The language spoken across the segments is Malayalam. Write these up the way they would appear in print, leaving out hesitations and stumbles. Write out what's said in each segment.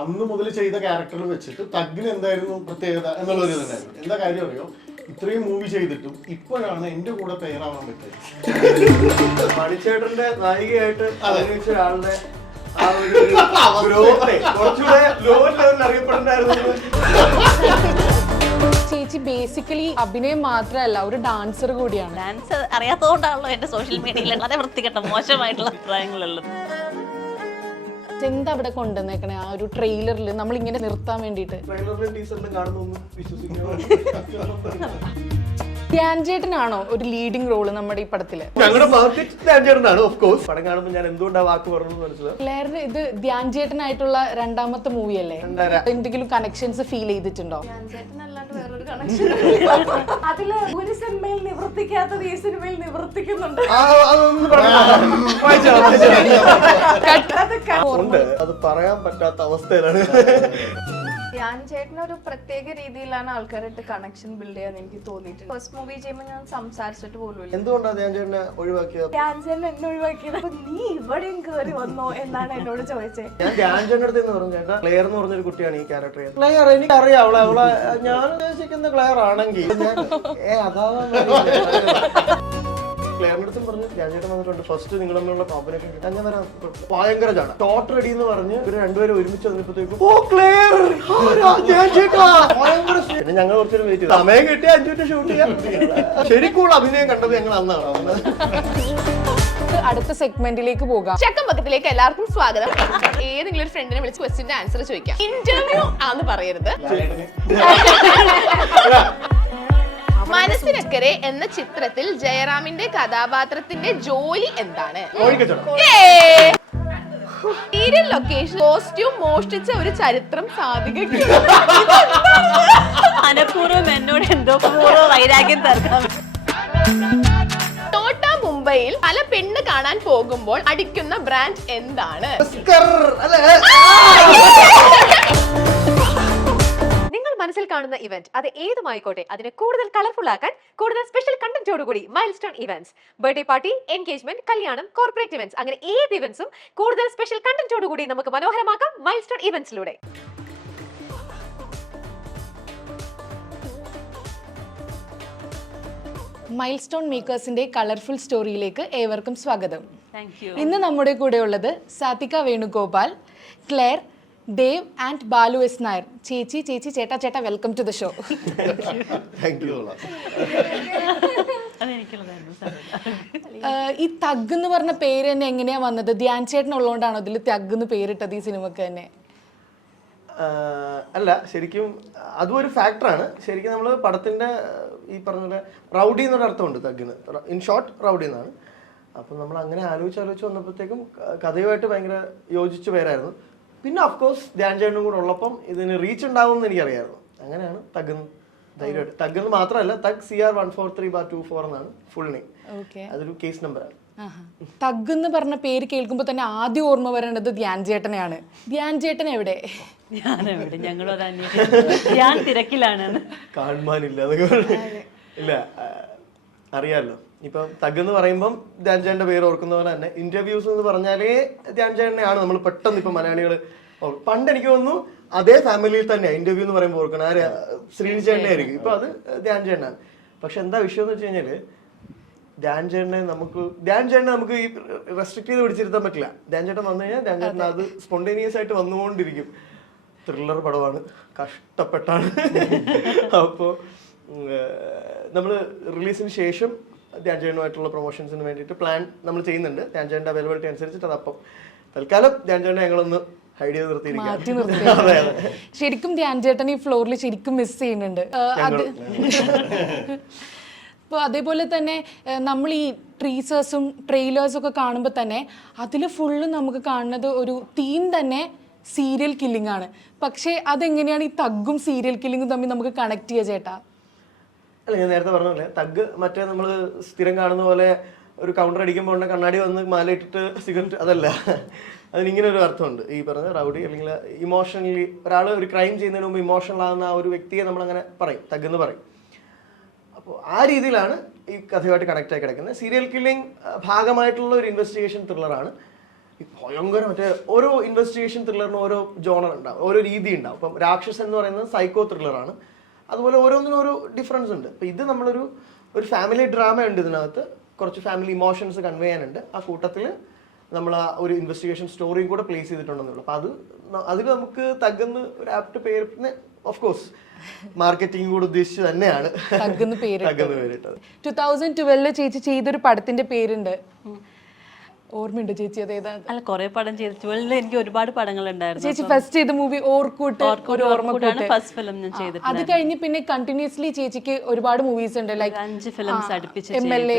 അന്ന് മുതൽ ചെയ്ത ക്യാരക്ടറിൽ വെച്ചിട്ട് തഗ്ഗിന് എന്തായിരുന്നു പ്രത്യേകത എന്നുള്ളൊരു ഇതുണ്ടായിരുന്നു. എന്താ കാര്യം അറിയോ, ഇത്രയും മൂവി ചെയ്തിട്ടും ഇപ്പോഴാണ് എന്റെ കൂടെ പെയറാവാൻ പറ്റുന്നത്. മണിച്ചേട്ടന്റെ നായികയായിട്ട് അഭിനയിച്ച ഒരാളുടെ ആ ഒരു കുറച്ചുകൂടെ ലോ ലെവലിൽ അറിയപ്പെടണ്ടായിരുന്നു. ചേച്ചി ബേസിക്കലി അഭിനയം മാത്രമല്ല ഒരു ഡാൻസർ കൂടിയാണ്. ഡാൻസ് അറിയാത്തതുകൊണ്ടാണല്ലോ എന്റെ സോഷ്യൽ മീഡിയയിൽ വളരെ വൃത്തികെട്ട മോശമായിട്ടുള്ള അഭിപ്രായങ്ങളുള്ളത്. എന്താ അവിടെ കൊണ്ടുവന്നേക്കണേ ആ ഒരു ട്രെയിലറിൽ നമ്മൾ ഇങ്ങനെ നിർത്താൻ വേണ്ടിട്ട്? ട്രെയിലറിലും ടീസറിലും കാണുന്നൊന്നും വിശ്വസിക്കുന്നു. ധ്യാൻ ചേട്ടനാണോ ഒരു ലീഡിംഗ് റോള് നമ്മുടെ ഈ പടത്തില്? ഞങ്ങളുടെ ധ്യാൻ ചേട്ടനാണ്. ഓഫ് കോഴ്സ് പടം കാണുമ്പോൾ ഞാൻ എന്തുകൊണ്ടാ വാക്ക് പറഞ്ഞു മനസ്സിലാവും. ക്ലെയറിന് ഇത് ധ്യാൻ ചേട്ടനായിട്ടുള്ള രണ്ടാമത്തെ മൂവി അല്ലേ? എന്തെങ്കിലും കണക്ഷൻസ് ഫീൽ ചെയ്തിട്ടുണ്ടോ? അതില് ഒരു സിനിമയിൽ നിവർത്തിക്കാത്തത് ഈ സിനിമയിൽ നിവർത്തിക്കുന്നുണ്ട്. അത് പറയാൻ പറ്റാത്ത അവസ്ഥയിലാണ്. ധ്യാൻ ചേട്ടൻ ഒരു പ്രത്യേക രീതിയിലാണ് ആൾക്കാരായിട്ട് കണക്ഷൻ ബിൽഡ് ചെയ്യാൻ എനിക്ക് തോന്നിയിട്ടുണ്ട്. ഫസ്റ്റ് മൂവി ചെയ്യുമ്പോൾ ഞാൻ സംസാരിച്ചിട്ട് പോലും എന്തുകൊണ്ടാണ് ധ്യാൻ ചേട്ടനെ ഒഴിവാക്കിയത്? ധ്യാൻ ചേട്ടൻ എന്നെ ഒഴിവാക്കിയത് അപ്പൊ നീ ഇവിടെയും കയറി വന്നോ എന്നാണ് എന്നോട് ചോദിച്ചത്. ഞാൻ ധ്യാൻ ചേട്ടൻ്റെ അടുത്ത് പറഞ്ഞു, ചേട്ടാ ക്ലെയർ എന്ന് പറഞ്ഞൊരു കുട്ടിയാണ് ഈ ക്യാരക്ടർ. ക്ലെയർ എനിക്ക് അറിയാം, അവളെ ഞാൻ ഉദ്ദേശിക്കുന്ന ക്ലെയർ ആണെങ്കിൽ ക്ലെയറിന്റെ അടുത്തും പറഞ്ഞു ധ്യാൻ ചേട്ടൻ വന്നിട്ടുണ്ട്, ഫസ്റ്റ് നിങ്ങൾ തമ്മിലുള്ള കോമ്പിനേഷൻ അങ്ങനെ വരാൻ ഭയങ്കര ചാണ്. ടോട്ട് റെഡി എന്ന് പറഞ്ഞ് ഇവര് രണ്ടുപേരും ഒരുമിച്ച് വന്നപ്പോഴത്തേക്കും പിന്നെ ഞങ്ങൾ കുറച്ചൊരു വെയിറ്റ് ചെയ്തു. സമയം കിട്ടിയ 5 മിനിറ്റ് ഷൂട്ട് ചെയ്യാം. ശരിക്കുള്ള അഭിനയം കണ്ടത് ഞങ്ങൾ അന്നാണ്. അടുത്ത സെഗ്മെന്റിലേക്ക് പോകാം. ചക്കം പക്കത്തിലേക്ക് എല്ലാവർക്കും സ്വാഗതം. ഏതെങ്കിലും ഒരു ഫ്രണ്ടിനെ വിളിച്ച് ക്വസ്റ്റിന്റെ ആൻസർ ചോദിക്കാം. ഇന്റർവ്യൂ ആന്ന് പറയരുത്. മനസ്സിനക്കരെ എന്ന ചിത്രത്തിൽ ജയറാമിന്റെ കഥാപാത്രത്തിന്റെ ജോലി എന്താണ്? സീരിയൽ ലൊക്കേഷൻ കോസ്റ്റ്യൂം മോഷ്ടിച്ച ഒരു ചരിത്രം സാധിക്കും. മനഃപൂർവ്വം എന്നോട് എന്തോ വൈരാഗ്യം തീർക്കാം. ടോട്ട മുംബൈയിൽ പല പെണ്ണ് കാണാൻ പോകുമ്പോൾ അടിക്കുന്ന ബ്രാൻഡ് എന്താണ്? മനസ്സിൽ കാണുന്ന ഇവന്റ് അത് ഏതുമായിക്കോട്ടെ അതിനെ കൂടുതൽ കളർഫുൾ ആക്കാൻ കൂടുതൽ സ്പെഷ്യൽ കണ്ടന്റോടുകൂടി milestone events birthday party, engagement, കല്യാണം, കോർപ്പറേറ്റ് ഇവന്റ്സ് അങ്ങനെ ഏത് ഇവന്റ്സും കൂടുതൽ സ്പെഷ്യൽ കണ്ടന്റോടുകൂടി നമുക്ക് മനോഹരമാക്കാം മൈൽസ്റ്റോൺ ഇവന്റ്സിലൂടെ. മൈൽസ്റ്റോൺ മേക്കേഴ്സിന്റെ കളർഫുൾ സ്റ്റോറിയിലേക്ക് ഏവർക്കും സ്വാഗതം. ഇന്ന് നമ്മുടെ കൂടെ ഉള്ളത് Sathvika Venugopal, Claire, Dev and Balu S Nair. ചേച്ചി ചേച്ചി ചേട്ടാ ചേട്ടാ വെൽക്കം ടു ദ ഷോ. ഈ തഗ് എന്ന് പറഞ്ഞ പേര് തന്നെ എങ്ങനെയാ വന്നത്? ധ്യാൻ ചേട്ടൻ ഉള്ളതുകൊണ്ടാണോ ഇതിൽ തഗ് എന്ന് പേരിട്ടത് ഈ സിനിമക്ക് തന്നെ? അല്ല, ശരിക്കും അതും ഒരു ഫാക്ടറാണ്. ശരിക്കും നമ്മൾ പടത്തിന്റെ ഈ പറഞ്ഞ പോലെ റൗഡി എന്നൊരു അർത്ഥമുണ്ട് തഗ്ഗിന്. ഇൻ ഷോർട്ട് റൗഡി എന്നാണ്. അപ്പം നമ്മൾ അങ്ങനെ ആലോചിച്ച് വന്നപ്പോഴത്തേക്കും കഥയുമായിട്ട് ഭയങ്കര യോജിച്ച പേരായിരുന്നു. പിന്നെ ഓഫ്കോഴ്സ് ധ്യാൻ ചേട്ടനും കൂടെ ഉള്ളപ്പം ഇതിന് റീച്ച് ഉണ്ടാവും എന്ന് എനിക്കറിയായിരുന്നു. അങ്ങനെയാണ് തഗ് ധൈര്യമായിട്ട്. തഗ് എന്ന് മാത്രമല്ല, തഗ് CR143/24 എന്നാണ് ഫുൾ നെയിം. അതൊരു കേസ് നമ്പറാണ്. തഗ് എന്ന് പറഞ്ഞ പേര് കേൾക്കുമ്പോൾ തന്നെ ആദ്യം ഓർമ്മ വരേണ്ടത് ധ്യാൻ ചേട്ടനെയാണ്. ധ്യാൻ ചേട്ടൻ എവിടെ? ഞാൻ തിരക്കിലാണ്. കാണുവാനില്ല ഇല്ല, അറിയാമല്ലോ. ഇപ്പം തഗ് എന്ന് പറയുമ്പം ധ്യാൻ ചേട്ടൻ്റെ പേര് ഓർക്കുന്ന പോലെ തന്നെ ഇന്റർവ്യൂസ് എന്ന് പറഞ്ഞാലേ ധ്യാൻ ചേട്ടനെയാണ് നമ്മൾ പെട്ടെന്ന് ഇപ്പം മലയാളികൾ. പണ്ട് എനിക്ക് തോന്നുന്നു അതേ ഫാമിലിയിൽ തന്നെയാണ് ഇന്റർവ്യൂ എന്ന് പറയുമ്പോൾ ഓർക്കണം ആര് ശ്രീനി ചേട്ടനെ ആയിരിക്കും. ഇപ്പം അത് ധ്യാൻ ചേട്ടനാണ്. പക്ഷെ എന്താ വിഷയം എന്ന് വെച്ച് കഴിഞ്ഞാൽ ധ്യാൻ ചേട്ടനെ നമുക്ക് ഈ റെസ്ട്രിക്ട് ചെയ്ത് പിടിച്ചിരുത്താൻ പറ്റില്ല. ധ്യാൻ ചേട്ടൻ വന്നു കഴിഞ്ഞാൽ ധ്യാൻ ചേട്ടൻ അത് സ്പോണ്ടേനിയസ് ആയിട്ട് വന്നുകൊണ്ടിരിക്കും. ത്രില്ലർ പടമാണ്, കഷ്ടപ്പെട്ടാണ്. അപ്പോൾ നമ്മൾ റിലീസിന് ശേഷം ധ്യാൻ ചേട്ടനുമായിട്ടുള്ള പ്രൊമോഷൻസിന് വേണ്ടിയിട്ട് പ്ലാൻ നമ്മൾ ചെയ്യുന്നുണ്ട്. ധ്യാൻ ചേട്ടൻ്റെ അവൈലബിലിറ്റി അനുസരിച്ചിട്ട് അതപ്പം തൽക്കാലം ധ്യാൻ ചേട്ടനെ ഞങ്ങളൊന്ന് ഹൈഡ് ചെയ്ത് നിർത്തിയിരിക്കുകയാണ്. ശരിക്കും ധ്യാൻ ചേട്ടൻ ഈ ഫ്ലോറിൽ ശരിക്കും മിസ് ചെയ്യുന്നുണ്ട്. അപ്പോൾ അതേപോലെ തന്നെ നമ്മൾ ഈ ടീസേഴ്സും ട്രെയിലേഴ്സും ഒക്കെ കാണുമ്പോൾ തന്നെ അതിൽ ഫുള്ള് നമുക്ക് കാണുന്നത് ഒരു തീം തന്നെ സീരിയൽ കില്ലിംഗ് ആണ്. പക്ഷേ അതെങ്ങനെയാണ് ഈ തഗ്ഗും സീരിയൽ കില്ലിങ്ങും തമ്മിൽ നമുക്ക് കണക്ട് ചെയ്യുക ചേട്ടാ? അല്ല, ഞാൻ നേരത്തെ പറഞ്ഞല്ലേ, തഗ് മറ്റേ നമ്മൾ സ്ഥിരം കാണുന്ന പോലെ ഒരു കൗണ്ടർ അടിക്കുമ്പോൾ ഉള്ള കണ്ണാടി വന്ന് മാലയിട്ടിട്ട് സിഗരറ്റ്, അതല്ല. അതിനിങ്ങനെ ഒരു അർത്ഥമുണ്ട്. ഈ പറഞ്ഞ റൗഡി അല്ലെങ്കിൽ ഇമോഷണലി ഒരാൾ ഒരു ക്രൈം ചെയ്യുന്നതിന് മുമ്പ് ഇമോഷണൽ ആകുന്ന ആ ഒരു വ്യക്തിയെ നമ്മളങ്ങനെ പറയും, തഗ് എന്ന് പറയും. അപ്പോൾ ആ രീതിയിലാണ് ഈ കഥയുമായിട്ട് കണക്റ്റ് ആയി കിടക്കുന്നത്. സീരിയൽ കില്ലിംഗ് ഭാഗമായിട്ടുള്ള ഒരു ഇൻവെസ്റ്റിഗേഷൻ ത്രില്ലറാണ്. ഭയങ്കര മറ്റേ ഓരോ ഇൻവെസ്റ്റിഗേഷൻ ത്രില്ലറിന് ഓരോ ജോണർ ഉണ്ടാവും, ഓരോ രീതി ഉണ്ടാവും. ഇപ്പം രാക്ഷസ് എന്ന് പറയുന്നത് സൈക്കോ ത്രില്ലറാണ്, അതുപോലെ ഓരോന്നിനും ഓരോ ഡിഫറൻസ് ഉണ്ട്. അപ്പം ഇത് നമ്മളൊരു ഫാമിലി ഡ്രാമ ഉണ്ട് ഇതിനകത്ത്, കുറച്ച് ഫാമിലി ഇമോഷൻസ് കൺവേ ചെയ്യാനുണ്ട്. ആ കൂട്ടത്തിൽ നമ്മൾ ആ ഒരു ഇൻവെസ്റ്റിഗേഷൻ സ്റ്റോറിയും കൂടെ പ്ലേസ് ചെയ്തിട്ടുണ്ടെന്നുള്ളൂ. അപ്പം അതിൽ നമുക്ക് തഗ്ഗെന്ന് ഒരു ആപ്റ്റ് പേര്, പിന്നെ ഓഫ് കോഴ്സ് മാർക്കറ്റിംഗ് കൂടെ ഉദ്ദേശിച്ച് തന്നെയാണ് തഗ്ഗെന്ന് പേരിട്ടത്. 2012 ചേച്ചി ചെയ്തൊരു പടത്തിന്റെ പേരുണ്ട്, ഓർമ്മയുണ്ട് ചേച്ചി അതേതാ? അല്ല കുറെ പടം ചെയ്തു. 12 എനിക്ക് ഒരുപാട് പടങ്ങൾ ഉണ്ടായിരുന്നു. ചേച്ചി ഫസ്റ്റ് ചെയ്ത മൂവി ഓർക്കൂട്ട്, ഒരു ഓർമ്മക്കൂട്ട്. ഫസ്റ്റ് ഫിലിം ഞാൻ ചെയ്തിട്ടുണ്ട്. അത് കഴിഞ്ഞ് പിന്നെ കണ്ടിന്യൂസ്ലി ചേച്ചിക്ക് ഒരുപാട് മൂവീസ് ഉണ്ട്, ലൈക്ക് 5 ഫിലിംസ് അടുപ്പിച്ച് MLA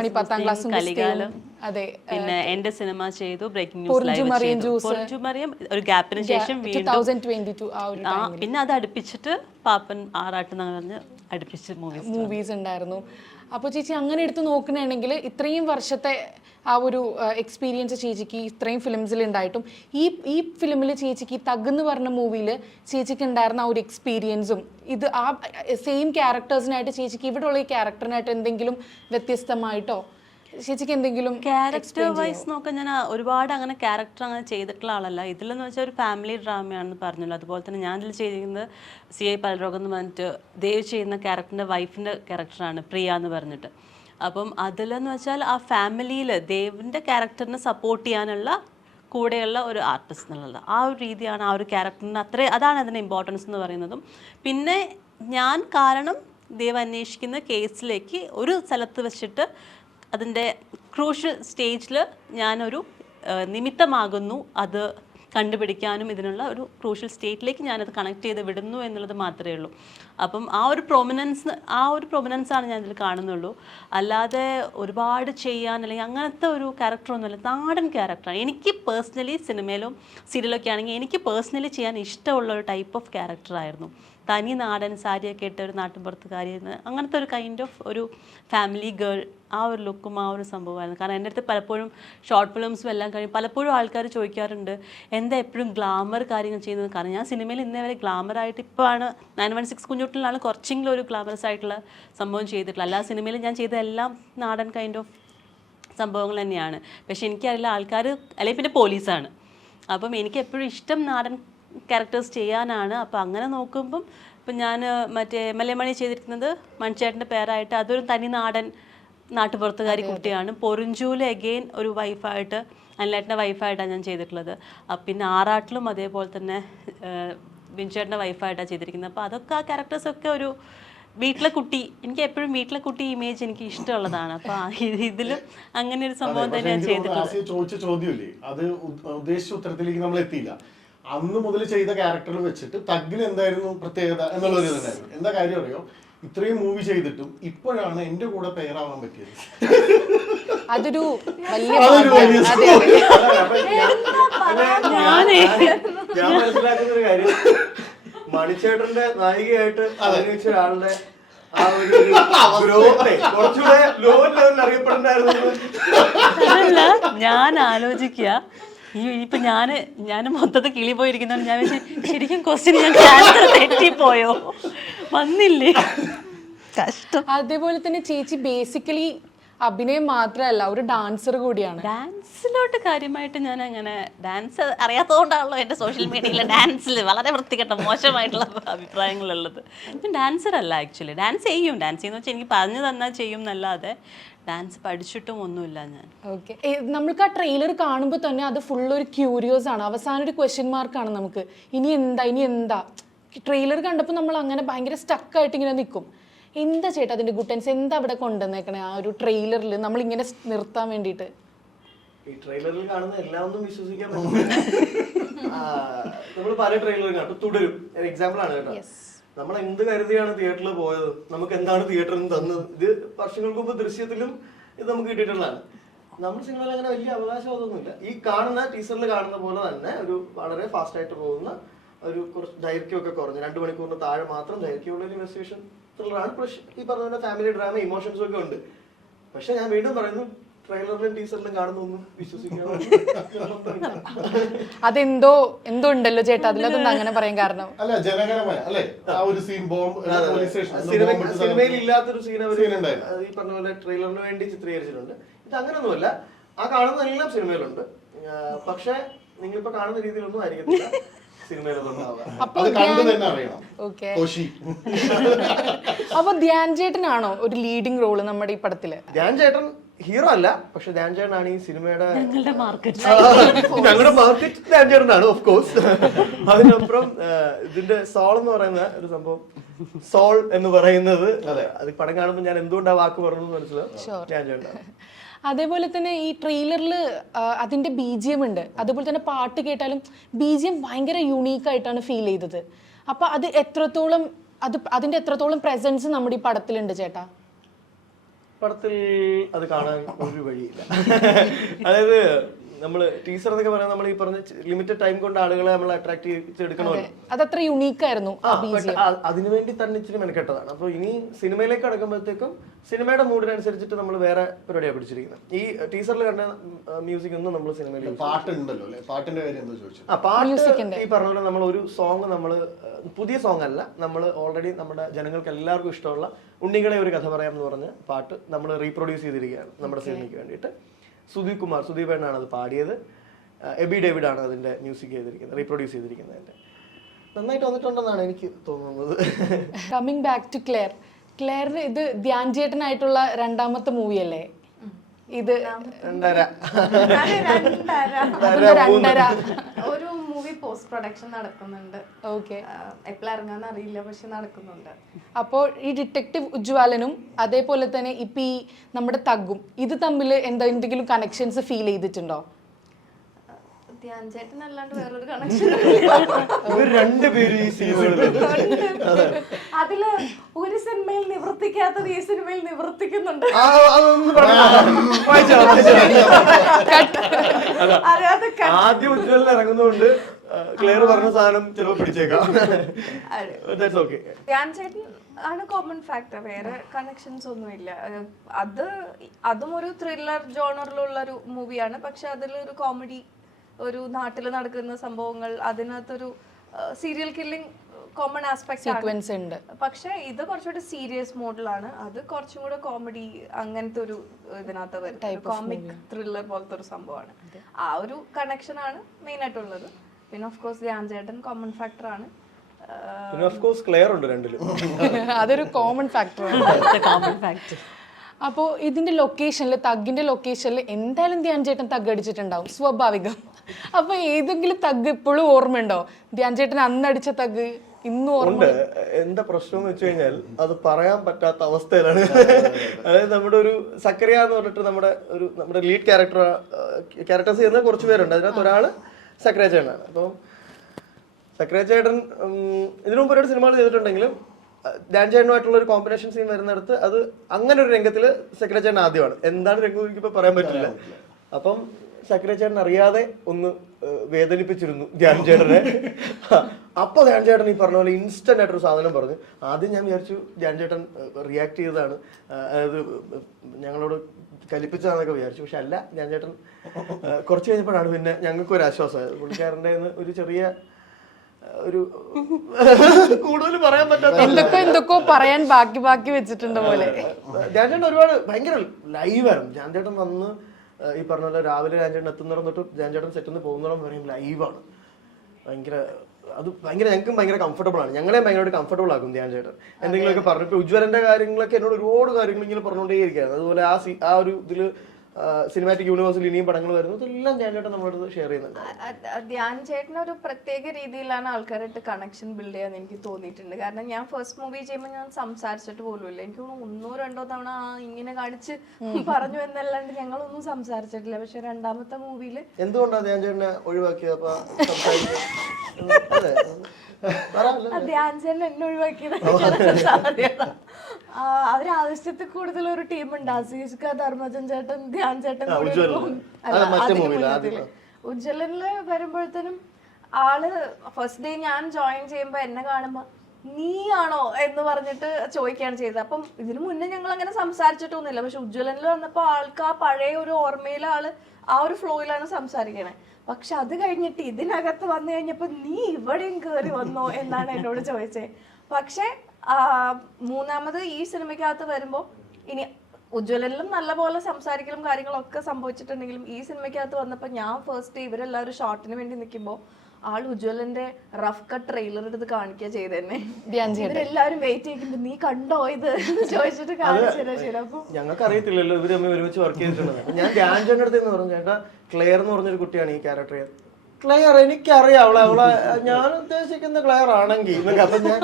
മണി 10ാം ക്ലാസ്സും കലികാലം. അതെ, പിന്നെ എന്റെ സിനിമ ചെയ്തു, ബ്രേക്കിംഗ് പൊറിഞ്ചു മറിയം ജ്യൂസ്. പൊറിഞ്ചുമറിയം ഒരു ഗ്യാപ്പിന് ശേഷം വീണ്ടും 2022 ആ ഒരു പിന്നെ അത് അടുപ്പിച്ചിട്ട് പാപ്പൻ ആറാട്ട് എന്ന് പറഞ്ഞ് അടുപ്പിച്ച് മൂവീസ് ഉണ്ടായിരുന്നു. അപ്പോൾ ചേച്ചി അങ്ങനെ എടുത്ത് നോക്കണമെങ്കിൽ ഇത്രയും വർഷത്തെ ആ ഒരു എക്സ്പീരിയൻസ് ചേച്ചിക്ക് ഇത്രയും ഫിലിംസിൽ ഉണ്ടായിട്ടും ഈ ഫിലിമിൽ ചേച്ചിക്ക് തഗ് എന്ന് പറഞ്ഞ മൂവിയിൽ ചേച്ചിക്ക് ഉണ്ടായിരുന്ന ആ ഒരു എക്സ്പീരിയൻസും ഇത് ആ സെയിം ക്യാരക്ടേഴ്സിനായിട്ട് ചേച്ചിക്ക് ഇവിടെയുള്ള ഈ ക്യാരക്ടറിനായിട്ട് എന്തെങ്കിലും വ്യത്യസ്തമായിട്ടോ ചേച്ചിക്ക് എന്തെങ്കിലും ക്യാരക്ടർ വൈസ് നോക്കാൻ ഞാൻ ഒരുപാട് അങ്ങനെ ക്യാരക്ടർ അങ്ങനെ ചെയ്തിട്ടുള്ള ആളല്ല. ഇതിലെന്ന് വെച്ചാൽ ഒരു ഫാമിലി ഡ്രാമയാണെന്ന് പറഞ്ഞല്ലോ. അതുപോലെ തന്നെ ഞാൻ ഇതിൽ ചെയ്തിരിക്കുന്നത് CI പൽരോഗം എന്ന് പറഞ്ഞിട്ട് ദേവ് ചെയ്യുന്ന ക്യാരക്ടറിൻ്റെ വൈഫിൻ്റെ ക്യാരക്ടറാണ് പ്രിയ എന്ന് പറഞ്ഞിട്ട്. അപ്പം അതിലെന്ന് വെച്ചാൽ ആ ഫാമിലിയിൽ ദേവിൻ്റെ ക്യാരക്ടറിനെ സപ്പോർട്ട് ചെയ്യാനുള്ള കൂടെയുള്ള ഒരു ആർട്ടിസ്റ്റ് എന്നുള്ളത് ആ ഒരു രീതിയാണ് ആ ഒരു ക്യാരക്ടറിന് അതാണ് അതിൻ്റെ ഇമ്പോർട്ടൻസ് എന്ന് പറയുന്നതും. പിന്നെ ഞാൻ കാരണം ദേവ് അന്വേഷിക്കുന്ന കേസിലേക്ക് ഒരു സ്ഥലത്ത് വെച്ചിട്ട് അതിൻ്റെ ക്രൂഷ്യൽ സ്റ്റേജിൽ ഞാനൊരു നിമിത്തമാകുന്നു, അത് കണ്ടുപിടിക്കാനും ഇതിനുള്ള ഒരു ക്രൂഷ്യൽ സ്റ്റേറ്റിലേക്ക് ഞാനത് കണക്ട് ചെയ്ത് വിടുന്നു എന്നുള്ളത് മാത്രമേ ഉള്ളൂ. അപ്പം ആ ഒരു പ്രൊമിനൻസാണ് ഞാൻ ഇതിൽ കാണുന്നുള്ളൂ. അല്ലാതെ ഒരുപാട് ചെയ്യാൻ അല്ലെങ്കിൽ അങ്ങനത്തെ ഒരു ക്യാരക്ടറൊന്നുമില്ല, നാടൻ ക്യാരക്ടറാണ്. എനിക്ക് പേഴ്സണലി സിനിമയിലും സീരിയലൊക്കെ ആണെങ്കിൽ എനിക്ക് പേഴ്സണലി ചെയ്യാൻ ഇഷ്ടമുള്ള ഒരു ടൈപ്പ് ഓഫ് ക്യാരക്ടറായിരുന്നു. തനി നാടൻ സാരിയൊക്കെ ഇട്ട ഒരു നാട്ടിൻപുറത്തുകാരി, അങ്ങനത്തെ ഒരു കൈൻഡ് ഓഫ് ഒരു ഫാമിലി ഗേൾ, ആ ഒരു ലുക്കും ആ ഒരു സംഭവമായിരുന്നു. കാരണം എൻ്റെ അടുത്ത് പലപ്പോഴും ഷോർട്ട് ഫിലിംസും എല്ലാം കഴിയും പലപ്പോഴും ആൾക്കാർ ചോദിക്കാറുണ്ട് എന്താ എപ്പോഴും ഗ്ലാമർ കാര്യങ്ങൾ ചെയ്യുന്നത്. കാരണം ഞാൻ സിനിമയിൽ ഇന്നേ വരെ ഗ്ലാമറായിട്ട് ഇപ്പോഴാണ് 916 കുഞ്ഞുട്ടിലാണ് കുറച്ചെങ്കിലും ഒരു ഗ്ലാമറസ് ആയിട്ടുള്ള സംഭവം ചെയ്തിട്ടുള്ളത്. എല്ലാ സിനിമയിലും ഞാൻ ചെയ്ത എല്ലാം നാടൻ കൈൻഡ് ഓഫ് സംഭവങ്ങൾ തന്നെയാണ്. പക്ഷെ എനിക്കറിയില്ല ആൾക്കാർ, അല്ലെങ്കിൽ പിന്നെ പോലീസാണ്. അപ്പം എനിക്ക് എപ്പോഴും ഇഷ്ടം നാടൻ ക്യാരക്ടേഴ്സ് ചെയ്യാനാണ്. അപ്പോൾ അങ്ങനെ നോക്കുമ്പം ഇപ്പം ഞാൻ മറ്റേ MLA മണി ചെയ്തിരിക്കുന്നത് മണിച്ചേട്ടൻ്റെ പേരായിട്ട് അതൊരു തനി നാടൻ നാട്ടുപുറത്തുകാരി കുട്ടിയാണ്. പൊറിഞ്ചൂല് അഗെയിൻ ഒരു വൈഫായിട്ട് അനിലേട്ടൻ്റെ വൈഫായിട്ടാണ് ഞാൻ ചെയ്തിട്ടുള്ളത്. പിന്നെ ആറാട്ടിലും അതേപോലെ തന്നെ ബിൻചേട്ടൻ്റെ വൈഫായിട്ടാണ് ചെയ്തിരിക്കുന്നത്. അപ്പോൾ അതൊക്കെ ആ ക്യാരക്ടേഴ്സൊക്കെ ഒരു വീട്ടിലെ കുട്ടി, എനിക്ക് എപ്പോഴും വീട്ടിലെ കുട്ടി ഇമേജ് എനിക്ക് ഇഷ്ടമുള്ളതാണ്. അപ്പൊ ഇതിലും അങ്ങനെ ഒരു സംഭവം തന്നെയാണ് ചെയ്തിട്ടുള്ളത്. ചോദിച്ച ചോദ്യമില്ലേ, അത് ഉദ്ദേശിച്ച ഉത്തരത്തിലേക്ക് നമ്മൾ എത്തിയില്ല. അന്ന് മുതൽ ചെയ്ത ക്യാരക്ടർ വെച്ചിട്ട് തഗ്ഗിൽ എന്തായിരുന്നു പ്രത്യേകത എന്നുള്ളത് തന്നെയായിരുന്നു. എന്താ കാര്യം അറിയോ, ഇത്രയും മൂവി ചെയ്തിട്ടും ഇപ്പോഴാണ് എന്റെ കൂടെ പെയറാവാൻ പറ്റിയത്. അതൊരു വലിയ ഞാൻ മനസ്സിലാക്കുന്ന ഒരു കാര്യം, മണിച്ചേട്ടന്റെ നായികയായിട്ട് അഭിനയിച്ച ഒരാളുടെ ആ ഒരു ഗ്രോത്ത് കുറച്ചുകൂടെ ലോ ലെവലിൽ അറിയപ്പെടണ്ടായിരുന്നു. ഞാൻ ആലോചിക്കുക ഇപ്പൊ ഞാൻ മൊത്തത്തിൽ കിളി പോയിരിക്കുന്നതാണ്. ഞാൻ ശരിക്കും ക്വസ്റ്റ്യൻ ഞാൻ ക്യാരക്ടർ തെറ്റിപ്പോയോ, വന്നില്ലേ, കഷ്ടം. അതേപോലെ തന്നെ ചേച്ചി ബേസിക്കലി അഭിനയം മാത്രമല്ല ഒരു ഡാൻസർ കൂടിയാണ്. ഡാൻസിലോട്ട് കാര്യമായിട്ട് ഞാൻ അങ്ങനെ ഡാൻസ് അറിയാത്തതുകൊണ്ടാണല്ലോ എൻ്റെ സോഷ്യൽ മീഡിയയിൽ ഡാൻസിൽ വളരെ വൃത്തികെട്ട മോശമായിട്ടുള്ള അഭിപ്രായങ്ങളുള്ളത്. ഞാൻ ഡാൻസർ അല്ല ആക്ച്വലി. ഡാൻസ് ചെയ്യുന്ന വെച്ചാൽ എനിക്ക് പറഞ്ഞു തന്നാൽ ചെയ്യും എന്നല്ലാതെ ഡാൻസ് പഠിച്ചിട്ടും ഒന്നുമില്ല ഞാൻ. ഓക്കെ, നമ്മൾക്ക് ആ ട്രെയിലർ കാണുമ്പോൾ തന്നെ അത് ഫുൾ ഒരു ക്യൂരിയോസ് ആണ്. അവസാനം ഒരു ക്വസ്റ്റ്യൻ മാർക്കാണ് നമുക്ക്, ഇനി എന്താ. ട്രെയിലർ കണ്ടപ്പോൾ നമ്മൾ അങ്ങനെ ഭയങ്കര സ്റ്റക്കായിട്ട് ഇങ്ങനെ നിൽക്കും. എന്താ ചേട്ടാ അതിന്റെ ഗുട്ടൻസ്, എന്താ അവിടെ കൊണ്ടുവന്നേക്കണേ ആ ഒരു ട്രെയിലറിൽ നമ്മൾ ഇങ്ങനെ നിർത്താൻ വേണ്ടിയിട്ട്? ഈ ട്രെയിലറിൽ കാണുന്ന എല്ലാം ഒന്നും വിശ്വസിക്കാൻ പറ്റില്ല. നമ്മൾ പല ട്രെയിലറും കാണും. തുടരും ഒരു എക്സാമ്പിൾ ആണ് കേട്ടോ. നമ്മൾ എന്ത് കരുതിയാണ് തിയേറ്ററിൽ പോയത്, നമുക്ക് എന്താണ് തിയേറ്ററിൽ തന്നത്. ഇത് വർഷങ്ങൾക്ക് മുമ്പ് ദൃശ്യത്തിലും ഇത് നമുക്ക് കിട്ടിയിട്ടുള്ളതാണ്. നമ്മുടെ സിനിമയിൽ അങ്ങനെ വലിയ അവകാശവാദമൊന്നുമില്ല. ഈ കാണുന്ന ടീസറിൽ കാണുന്ന പോലെ തന്നെ ഒരു വളരെ ഫാസ്റ്റ് ആയിട്ട് പോകുന്ന ഒരു കുറച്ച് ദൈർഘ്യമൊക്കെ കുറഞ്ഞ് 2 മണിക്കൂറിന് താഴെ മാത്രം ദൈർഘ്യമുള്ള ഒരു ഇൻവെസ്റ്റിഗേഷൻ ത്രില്ലറാണ്. ഈ പറഞ്ഞ പോലെ ഫാമിലി ഡ്രാമ ഇമോഷൻസും ഒക്കെ ഉണ്ട്. പക്ഷെ ഞാൻ വീണ്ടും പറയുന്നു, ട്രെയിലറിലും ടീസറിലും കാണുന്നൊന്നും വിശ്വസിക്കണം. അതെന്തോ ഉണ്ടല്ലോ ചേട്ടാ അതിലതൊന്നും അങ്ങനെ പറയാൻ കാരണം. അല്ല ജനകരമായ അല്ലേ ആ ഒരു സീൻ സിനിമയിൽ ഇല്ലാത്തൊരു സീൻ അവർ ഈ പറഞ്ഞ പോലെ ട്രെയിലറിന് വേണ്ടി ചിത്രീകരിച്ചിട്ടുണ്ട്. ഇത് അങ്ങനൊന്നുമല്ല, ആ കാണുന്ന എല്ലാം സിനിമയിലുണ്ട്. പക്ഷെ നിങ്ങളിപ്പോ കാണുന്ന രീതിയിലൊന്നും ആയിരിക്കത്തില്ല സിനിമയിലൊന്നുണ്ടാവുക. അപ്പൊ അത് കണ്ടു തന്നെ അറിയണം. ഓക്കെ. കോശി. അപ്പൊ ധ്യാൻ ചേട്ടനാണോ ഒരു ലീഡിംഗ് റോള് നമ്മുടെ ഈ പടത്തില്? ധ്യാൻ ചേട്ടൻ ഹീറോ അല്ല, പക്ഷെ ധ്യാൻ ചേട്ടനാണ് ഈ സിനിമയുടെ ഞങ്ങളുടെ മാർക്കറ്റ്. ഞങ്ങളുടെ മാർക്കറ്റ് ധ്യാൻ ചേട്ടനാണ് ഓഫ് കോഴ്സ്. അതിനപ്പുറം ഇതിന്റെ സോൾ എന്ന് പറയുന്ന ഒരു സംഭവം, സോൾ എന്ന് പറയുന്നത് അത് പടം കാണുമ്പോൾ ഞാൻ എന്തുകൊണ്ട് ആ വാക്ക് പറഞ്ഞു മനസ്സിലാവും, ധ്യാൻ ചേട്ടനാണ്. അതേപോലെ തന്നെ ഈ ട്രെയിലറിൽ അതിന്റെ BGM ഉണ്ട്. അതുപോലെ തന്നെ പാട്ട് കേട്ടാലും BGM ഭയങ്കര യുണീക്ക് ആയിട്ടാണ് ഫീൽ ചെയ്തത്. അപ്പൊ അത് എത്രത്തോളം അതിന്റെ എത്രത്തോളം പ്രസൻസ് നമ്മുടെ ഈ പടത്തിലുണ്ട് ചേട്ടാ? പടത്തിൽ അത് കാണാൻ ഒരു വഴിയില്ല. അതായത് നമ്മള് ടീച്ചർ എന്നൊക്കെ പറയാൻ നമ്മൾ ഈ പറഞ്ഞ ലിമിറ്റഡ് ടൈം കൊണ്ട് ആളുകളെ നമ്മൾ അട്രാക്ട് ചെയ്തെടുക്കണമല്ലോ. അതത്ര യുണീക്ക് ആയിരുന്നു. അതിനുവേണ്ടി തന്നെ ഇച്ചിരി മെനക്കെട്ടതാണ്. അപ്പൊ ഇനി സിനിമയിലേക്ക് അടക്കുമ്പോഴത്തേക്കും സിനിമയുടെ മൂഡിനനുസരിച്ചിട്ട് നമ്മൾ വേറെ പരിപാടിയാണ് പിടിച്ചിരിക്കുന്നത്. ഈ ടീച്ചറിൽ കണ്ട മ്യൂസിക് ഒന്നും നമ്മൾ സിനിമയിൽ പാട്ടുണ്ടല്ലോ അല്ലെ, പാട്ടിന്റെ കാര്യം എന്താ ചോദിച്ചത്? പാട്ട് ഈ പറഞ്ഞ പോലെ നമ്മൾ ഒരു സോങ്, നമ്മൾ പുതിയ സോങ് അല്ല, നമ്മൾ ഓൾറെഡി നമ്മുടെ ജനങ്ങൾക്ക് എല്ലാവർക്കും ഇഷ്ടമുള്ള ഉണ്ണികളെ ഒരു കഥ പറയാം എന്ന് പറഞ്ഞ പാട്ട് നമ്മൾ റീപ്രൊഡ്യൂസ് ചെയ്തിരിക്കുകയാണ് നമ്മുടെ സിനിമയ്ക്ക് വേണ്ടിയിട്ട്. സുദീപ് ഏട്ടനാണ് അത് പാടിയത്. എബി ഡേവിഡ് ആണ് അതിന്റെ മ്യൂസിക് ചെയ്തിരിക്കുന്നത്, റീപ്രൊഡ്യൂസ് ചെയ്തിരിക്കുന്നത്. നന്നായിട്ട് വന്നിട്ടുണ്ടെന്നാണ് എനിക്ക് തോന്നുന്നത്. കമ്മിങ് ബാക്ക് ടു ക്ലെയറിന് ഇത് ധ്യാൻ ചേട്ടനായിട്ടുള്ള രണ്ടാമത്തെ മൂവി അല്ലേ ഇത്? 2.5 ഒരു മൂവി പോസ്റ്റ് പ്രൊഡക്ഷൻ നടക്കുന്നുണ്ട്. ഓക്കെ. എപ്പോഴും ഇറങ്ങാന്ന് അറിയില്ല, പക്ഷെ നടക്കുന്നുണ്ട്. അപ്പോൾ ഈ ഡിറ്റക്റ്റീവ് ഉജ്ജ്വാലനും അതേപോലെ തന്നെ ഇപ്പൊ ഈ നമ്മുടെ തഗ്ഗും ഇത് തമ്മിൽ എന്തെങ്കിലും കണക്ഷൻസ് ഫീൽ ചെയ്തിട്ടുണ്ടോ? ധ്യാൻ ചേട്ടൻ അല്ലാണ്ട് വേറൊരു കണക്ഷൻ ഇവർ രണ്ടുപേരും ഈ സിനിമയിൽ അതില് ഒരു സിനിമയിൽ നിവർത്തിക്കാത്തത് ഈ സിനിമയിൽ നിവർത്തിക്കുന്നുണ്ട്. ആദ്യം ഉജ്ജ്വലൻ ഇറങ്ങുന്നതുകൊണ്ട് ക്ലിയർ പറഞ്ഞ സാധനം ചിലപ്പോൾ പിടിച്ചേക്കാം. ധ്യാൻ ചേട്ടൻ ആണ് കോമൺ ഫാക്ടർ, വേറെ കണക്ഷൻസ് ഒന്നുമില്ല. അതും ഒരു ത്രില്ലർ ജോണറിലുള്ള ഒരു മൂവിയാണ്, പക്ഷെ അതിലൊരു കോമഡി, ഒരു നാട്ടിൽ നടക്കുന്ന സംഭവങ്ങൾ, അതിനകത്തൊരു സീരിയൽ കില്ലിംഗ് കോമൺ ആസ്പെക്ട് ഉണ്ട്. പക്ഷെ ഇത് കുറച്ചുകൂടി സീരിയസ് മോഡിലാണ്, അത് കുറച്ചും കൂടെ കോമഡി അങ്ങനത്തെ ഒരു ഇതിനകത്ത് വരുന്നത്, കോമിക് ത്രില്ലർ പോലത്തെ ഒരു സംഭവമാണ്. ആ ഒരു കണക്ഷൻ ആണ് മെയിൻ ആയിട്ടുള്ളത്. പിന്നെ ഓഫ് കോഴ്സ് ധ്യാൻ ചേട്ടൻ കോമൺ ഫാക്ടർ ആണ്. പിന്നെ ഓഫ് കോഴ്സ് ക്ലിയർ ഉണ്ട് രണ്ടിലും. അതൊരു കോമൺ ഫാക്ടറാണ്. അപ്പോൾ ഇതിന്റെ ലൊക്കേഷനിൽ, തഗ്ഗിന്റെ ലൊക്കേഷനിൽ എന്തായാലും ധ്യാൻ ചേട്ടൻ തഗ് അടിച്ചിട്ടുണ്ടാവും, സ്വാഭാവികം. അപ്പൊ ഏതെങ്കിലും തഗ് ഇപ്പോഴും ഓർമ്മയുണ്ടോ? ധ്യാൻ ചേട്ടൻ അന്ന് അടിച്ച തഗ് ഇന്നും ഓർമ്മ? എന്താ പ്രശ്നം എന്ന് വെച്ച് കഴിഞ്ഞാൽ അത് പറയാൻ പറ്റാത്ത അവസ്ഥയിലാണ്. അതായത് നമ്മുടെ ഒരു സക്കറിയ എന്ന് പറഞ്ഞിട്ട് നമ്മുടെ ലീഡ് ക്യാരക്ടേഴ്സ് ചെയ്യുന്ന കുറച്ച് പേരുണ്ട്. അതിനകത്ത് ഒരാള് സക്കറിയ ചേട്ടനാണ്. അപ്പം സക്കറിയ ചേട്ടൻ ഇതിനു മുമ്പ് ഒരുപാട് സിനിമകൾ ചെയ്തിട്ടുണ്ടെങ്കിലും ധ്യാൻ ചേട്ടനുമായിട്ടുള്ള ഒരു കോമ്പിനേഷൻ സീൻ വരുന്നിടത്ത് അത് അങ്ങനെ ഒരു രംഗത്തില് സക്കറിയ ചേട്ടൻ ആദ്യമാണ്. എന്താണ് രംഗം എനിക്കിപ്പോ പറയാൻ പറ്റില്ല. അപ്പം സക്കറിയ ചേട്ടൻ അറിയാതെ ഒന്ന് വേദനിപ്പിച്ചിരുന്നു ധ്യാൻ ചേട്ടനെ. അപ്പൊ ധ്യാൻ ചേട്ടൻ ഈ പറഞ്ഞ പോലെ ഇൻസ്റ്റന്റ് ആയിട്ടൊരു സാധനം പറഞ്ഞു. ആദ്യം ഞാൻ വിചാരിച്ചു ധ്യാൻ ചേട്ടൻ റിയാക്ട് ചെയ്തതാണ്, അതായത് ഞങ്ങളോട് കലിപ്പിച്ചതാണെന്നൊക്കെ വിചാരിച്ചു. പക്ഷെ അല്ല, ധ്യാൻ ചേട്ടൻ കുറച്ച് കഴിഞ്ഞപ്പോഴാണ് പിന്നെ ഞങ്ങൾക്ക് ഒരു ആശ്വാസമായത്. പുള്ളിക്കാരൻ്റെ ഒരു ചെറിയ ഒരു കൂടുതൽ പറയാൻ പറ്റാത്ത എന്തൊക്കെയോ പറയാൻ ബാക്കി വെച്ചിട്ടുണ്ട് പോലെ. ധ്യാൻ ചേട്ടൻ ഒരുപാട് ഭയങ്കര ലൈവായിരുന്നു. ധ്യാൻ ചേട്ടൻ വന്ന് ഈ പറഞ്ഞ പോലെ രാവിലെ ധ്യാൻ ചേട്ടൻ എത്തുന്നിടം തൊട്ട് ധ്യാൻ ചേട്ടൻ സെറ്റിൽ നിന്ന് പോകുന്നിടം വരെയും ലൈവാണ്. ഭയങ്കര ഞങ്ങൾക്കും ഭയങ്കര കംഫർട്ടബിൾ ആണ്. ഞങ്ങളെ ഭയങ്കരമായിട്ട് കംഫർട്ടബിൾ ആക്കും ധ്യാൻ ചേട്ടൻ. എന്തെങ്കിലുമൊക്കെ പറഞ്ഞു. ഇപ്പൊ ഉജ്ജ്വലന്റെ കാര്യങ്ങളൊക്കെ എന്നോട് ഒരുപാട് കാര്യങ്ങൾ ഇങ്ങനെ പറഞ്ഞുകൊണ്ടേയിരിക്കുകയാണ്. അതുപോലെ ആ ഒരു ഇതില് സിനിമാറ്റിക് യൂണിവേഴ്സിൽ ഇനിയും പടങ്ങൾ വരുന്നു, ഇതെല്ലാം ധ്യാൻ ചേട്ടൻ നമ്മളോട് ഷെയർ ചെയ്യുന്നുണ്ട്. ധ്യാൻ ചേട്ടൻ ഒരു പ്രത്യേക രീതിയിലാണ് ആൾക്കാരായിട്ട് കണക്ഷൻ ബിൽഡ് ചെയ്യാൻ എനിക്ക് തോന്നിയിട്ടുണ്ട്. കാരണം ഞാൻ ഫസ്റ്റ് മൂവി ചെയ്യുമ്പോൾ ഞാൻ സംസാരിച്ചിട്ട് പോലുമില്ല. എനിക്ക് 1-2 തവണ ഇങ്ങനെ കാണിച്ച് പറഞ്ഞു എന്നല്ലാണ്ട് ഞങ്ങളൊന്നും സംസാരിച്ചിട്ടില്ല. പക്ഷെ രണ്ടാമത്തെ മൂവിയില് എന്തുകൊണ്ടാണ് ധ്യാൻ ചേട്ടനെ ഒഴിവാക്കിയത്? ധ്യാൻ ചേട്ടൻ എന്നെ ഒഴിവാക്കിയത് അവരാവശ്യത്തിൽ കൂടുതൽ ഒരു ടീമുണ്ട്. അസീസ്ക, ധർമ്മജൻ ചേട്ടൻ, ധ്യാൻ ചേട്ടൻ. ഉജ്ജ്വലനില് വരുമ്പോഴത്തേനും ആള് ഫസ്റ്റ് ഡേ ഞാൻ ജോയിൻ ചെയ്യുമ്പോ എന്നെ കാണുമ്പോ നീയാണോ എന്ന് പറഞ്ഞിട്ട് ചോദിക്കുകയാണ് ചെയ്തത്. അപ്പം ഇതിനു മുന്നേ ഞങ്ങൾ അങ്ങനെ സംസാരിച്ചിട്ടൊന്നുമില്ല. പക്ഷെ ഉജ്ജ്വലനിൽ വന്നപ്പോ ആൾക്ക് ആ പഴയ ഒരു ഓർമ്മയിലെ ആള് ആ ഒരു ഫ്ലോയിലാണ് സംസാരിക്കണേ. പക്ഷെ അത് കഴിഞ്ഞിട്ട് ഇതിനകത്ത് വന്നു കഴിഞ്ഞപ്പോ നീ ഇവിടെയും കയറി വന്നോ എന്നാണ് എന്നോട് ചോദിച്ചത്. പക്ഷെ മൂന്നാമത് ഈ സിനിമയ്ക്കകത്ത് വരുമ്പോൾ ഇനി ഉജ്ജ്വലനിലും നല്ലപോലെ സംസാരിക്കലും കാര്യങ്ങളൊക്കെ സംഭവിച്ചിട്ടുണ്ടെങ്കിലും ഈ സിനിമയ്ക്കകത്ത് വന്നപ്പോൾ ഞാൻ ഫസ്റ്റ് ഇവരെല്ലാവരും ഷോട്ടിന് വേണ്ടി നിൽക്കുമ്പോൾ ആൾ ഉജ്ജ്വലന്റെ റഫ് കട്ട് ട്രെയിലർ എടുത്ത് കാണിക്കുക ചെയ്തെന്നെ. ഇവരെല്ലാവരും വെയിറ്റ് ചെയ്യിക്കുമ്പോൾ നീ കണ്ടോ ഇത് എന്ന് ചോദിച്ചിട്ട് കാണിച്ചു. അപ്പൊ ഞങ്ങൾക്ക് അറിയത്തില്ലല്ലോ ഇവര് തമ്മിൽ ഒരുമിച്ച് വർക്ക് ചെയ്തിട്ടുണ്ടെന്ന്. ഞാൻ ധ്യാൻ ചേട്ടൻ്റെ അടുത്ത് പറഞ്ഞു, ചേട്ടാ ക്ലെയർ എന്ന് പറഞ്ഞൊരു കുട്ടിയാണ് ഈ ക്യാരക്ടർ. ക്ലെയർ എനിക്കറിയാം, അവളെ ഞാൻ ഉദ്ദേശിക്കുന്ന ക്ലെയർ ആണെങ്കിൽ എന്നൊക്കെ. അപ്പൊ ഞാൻ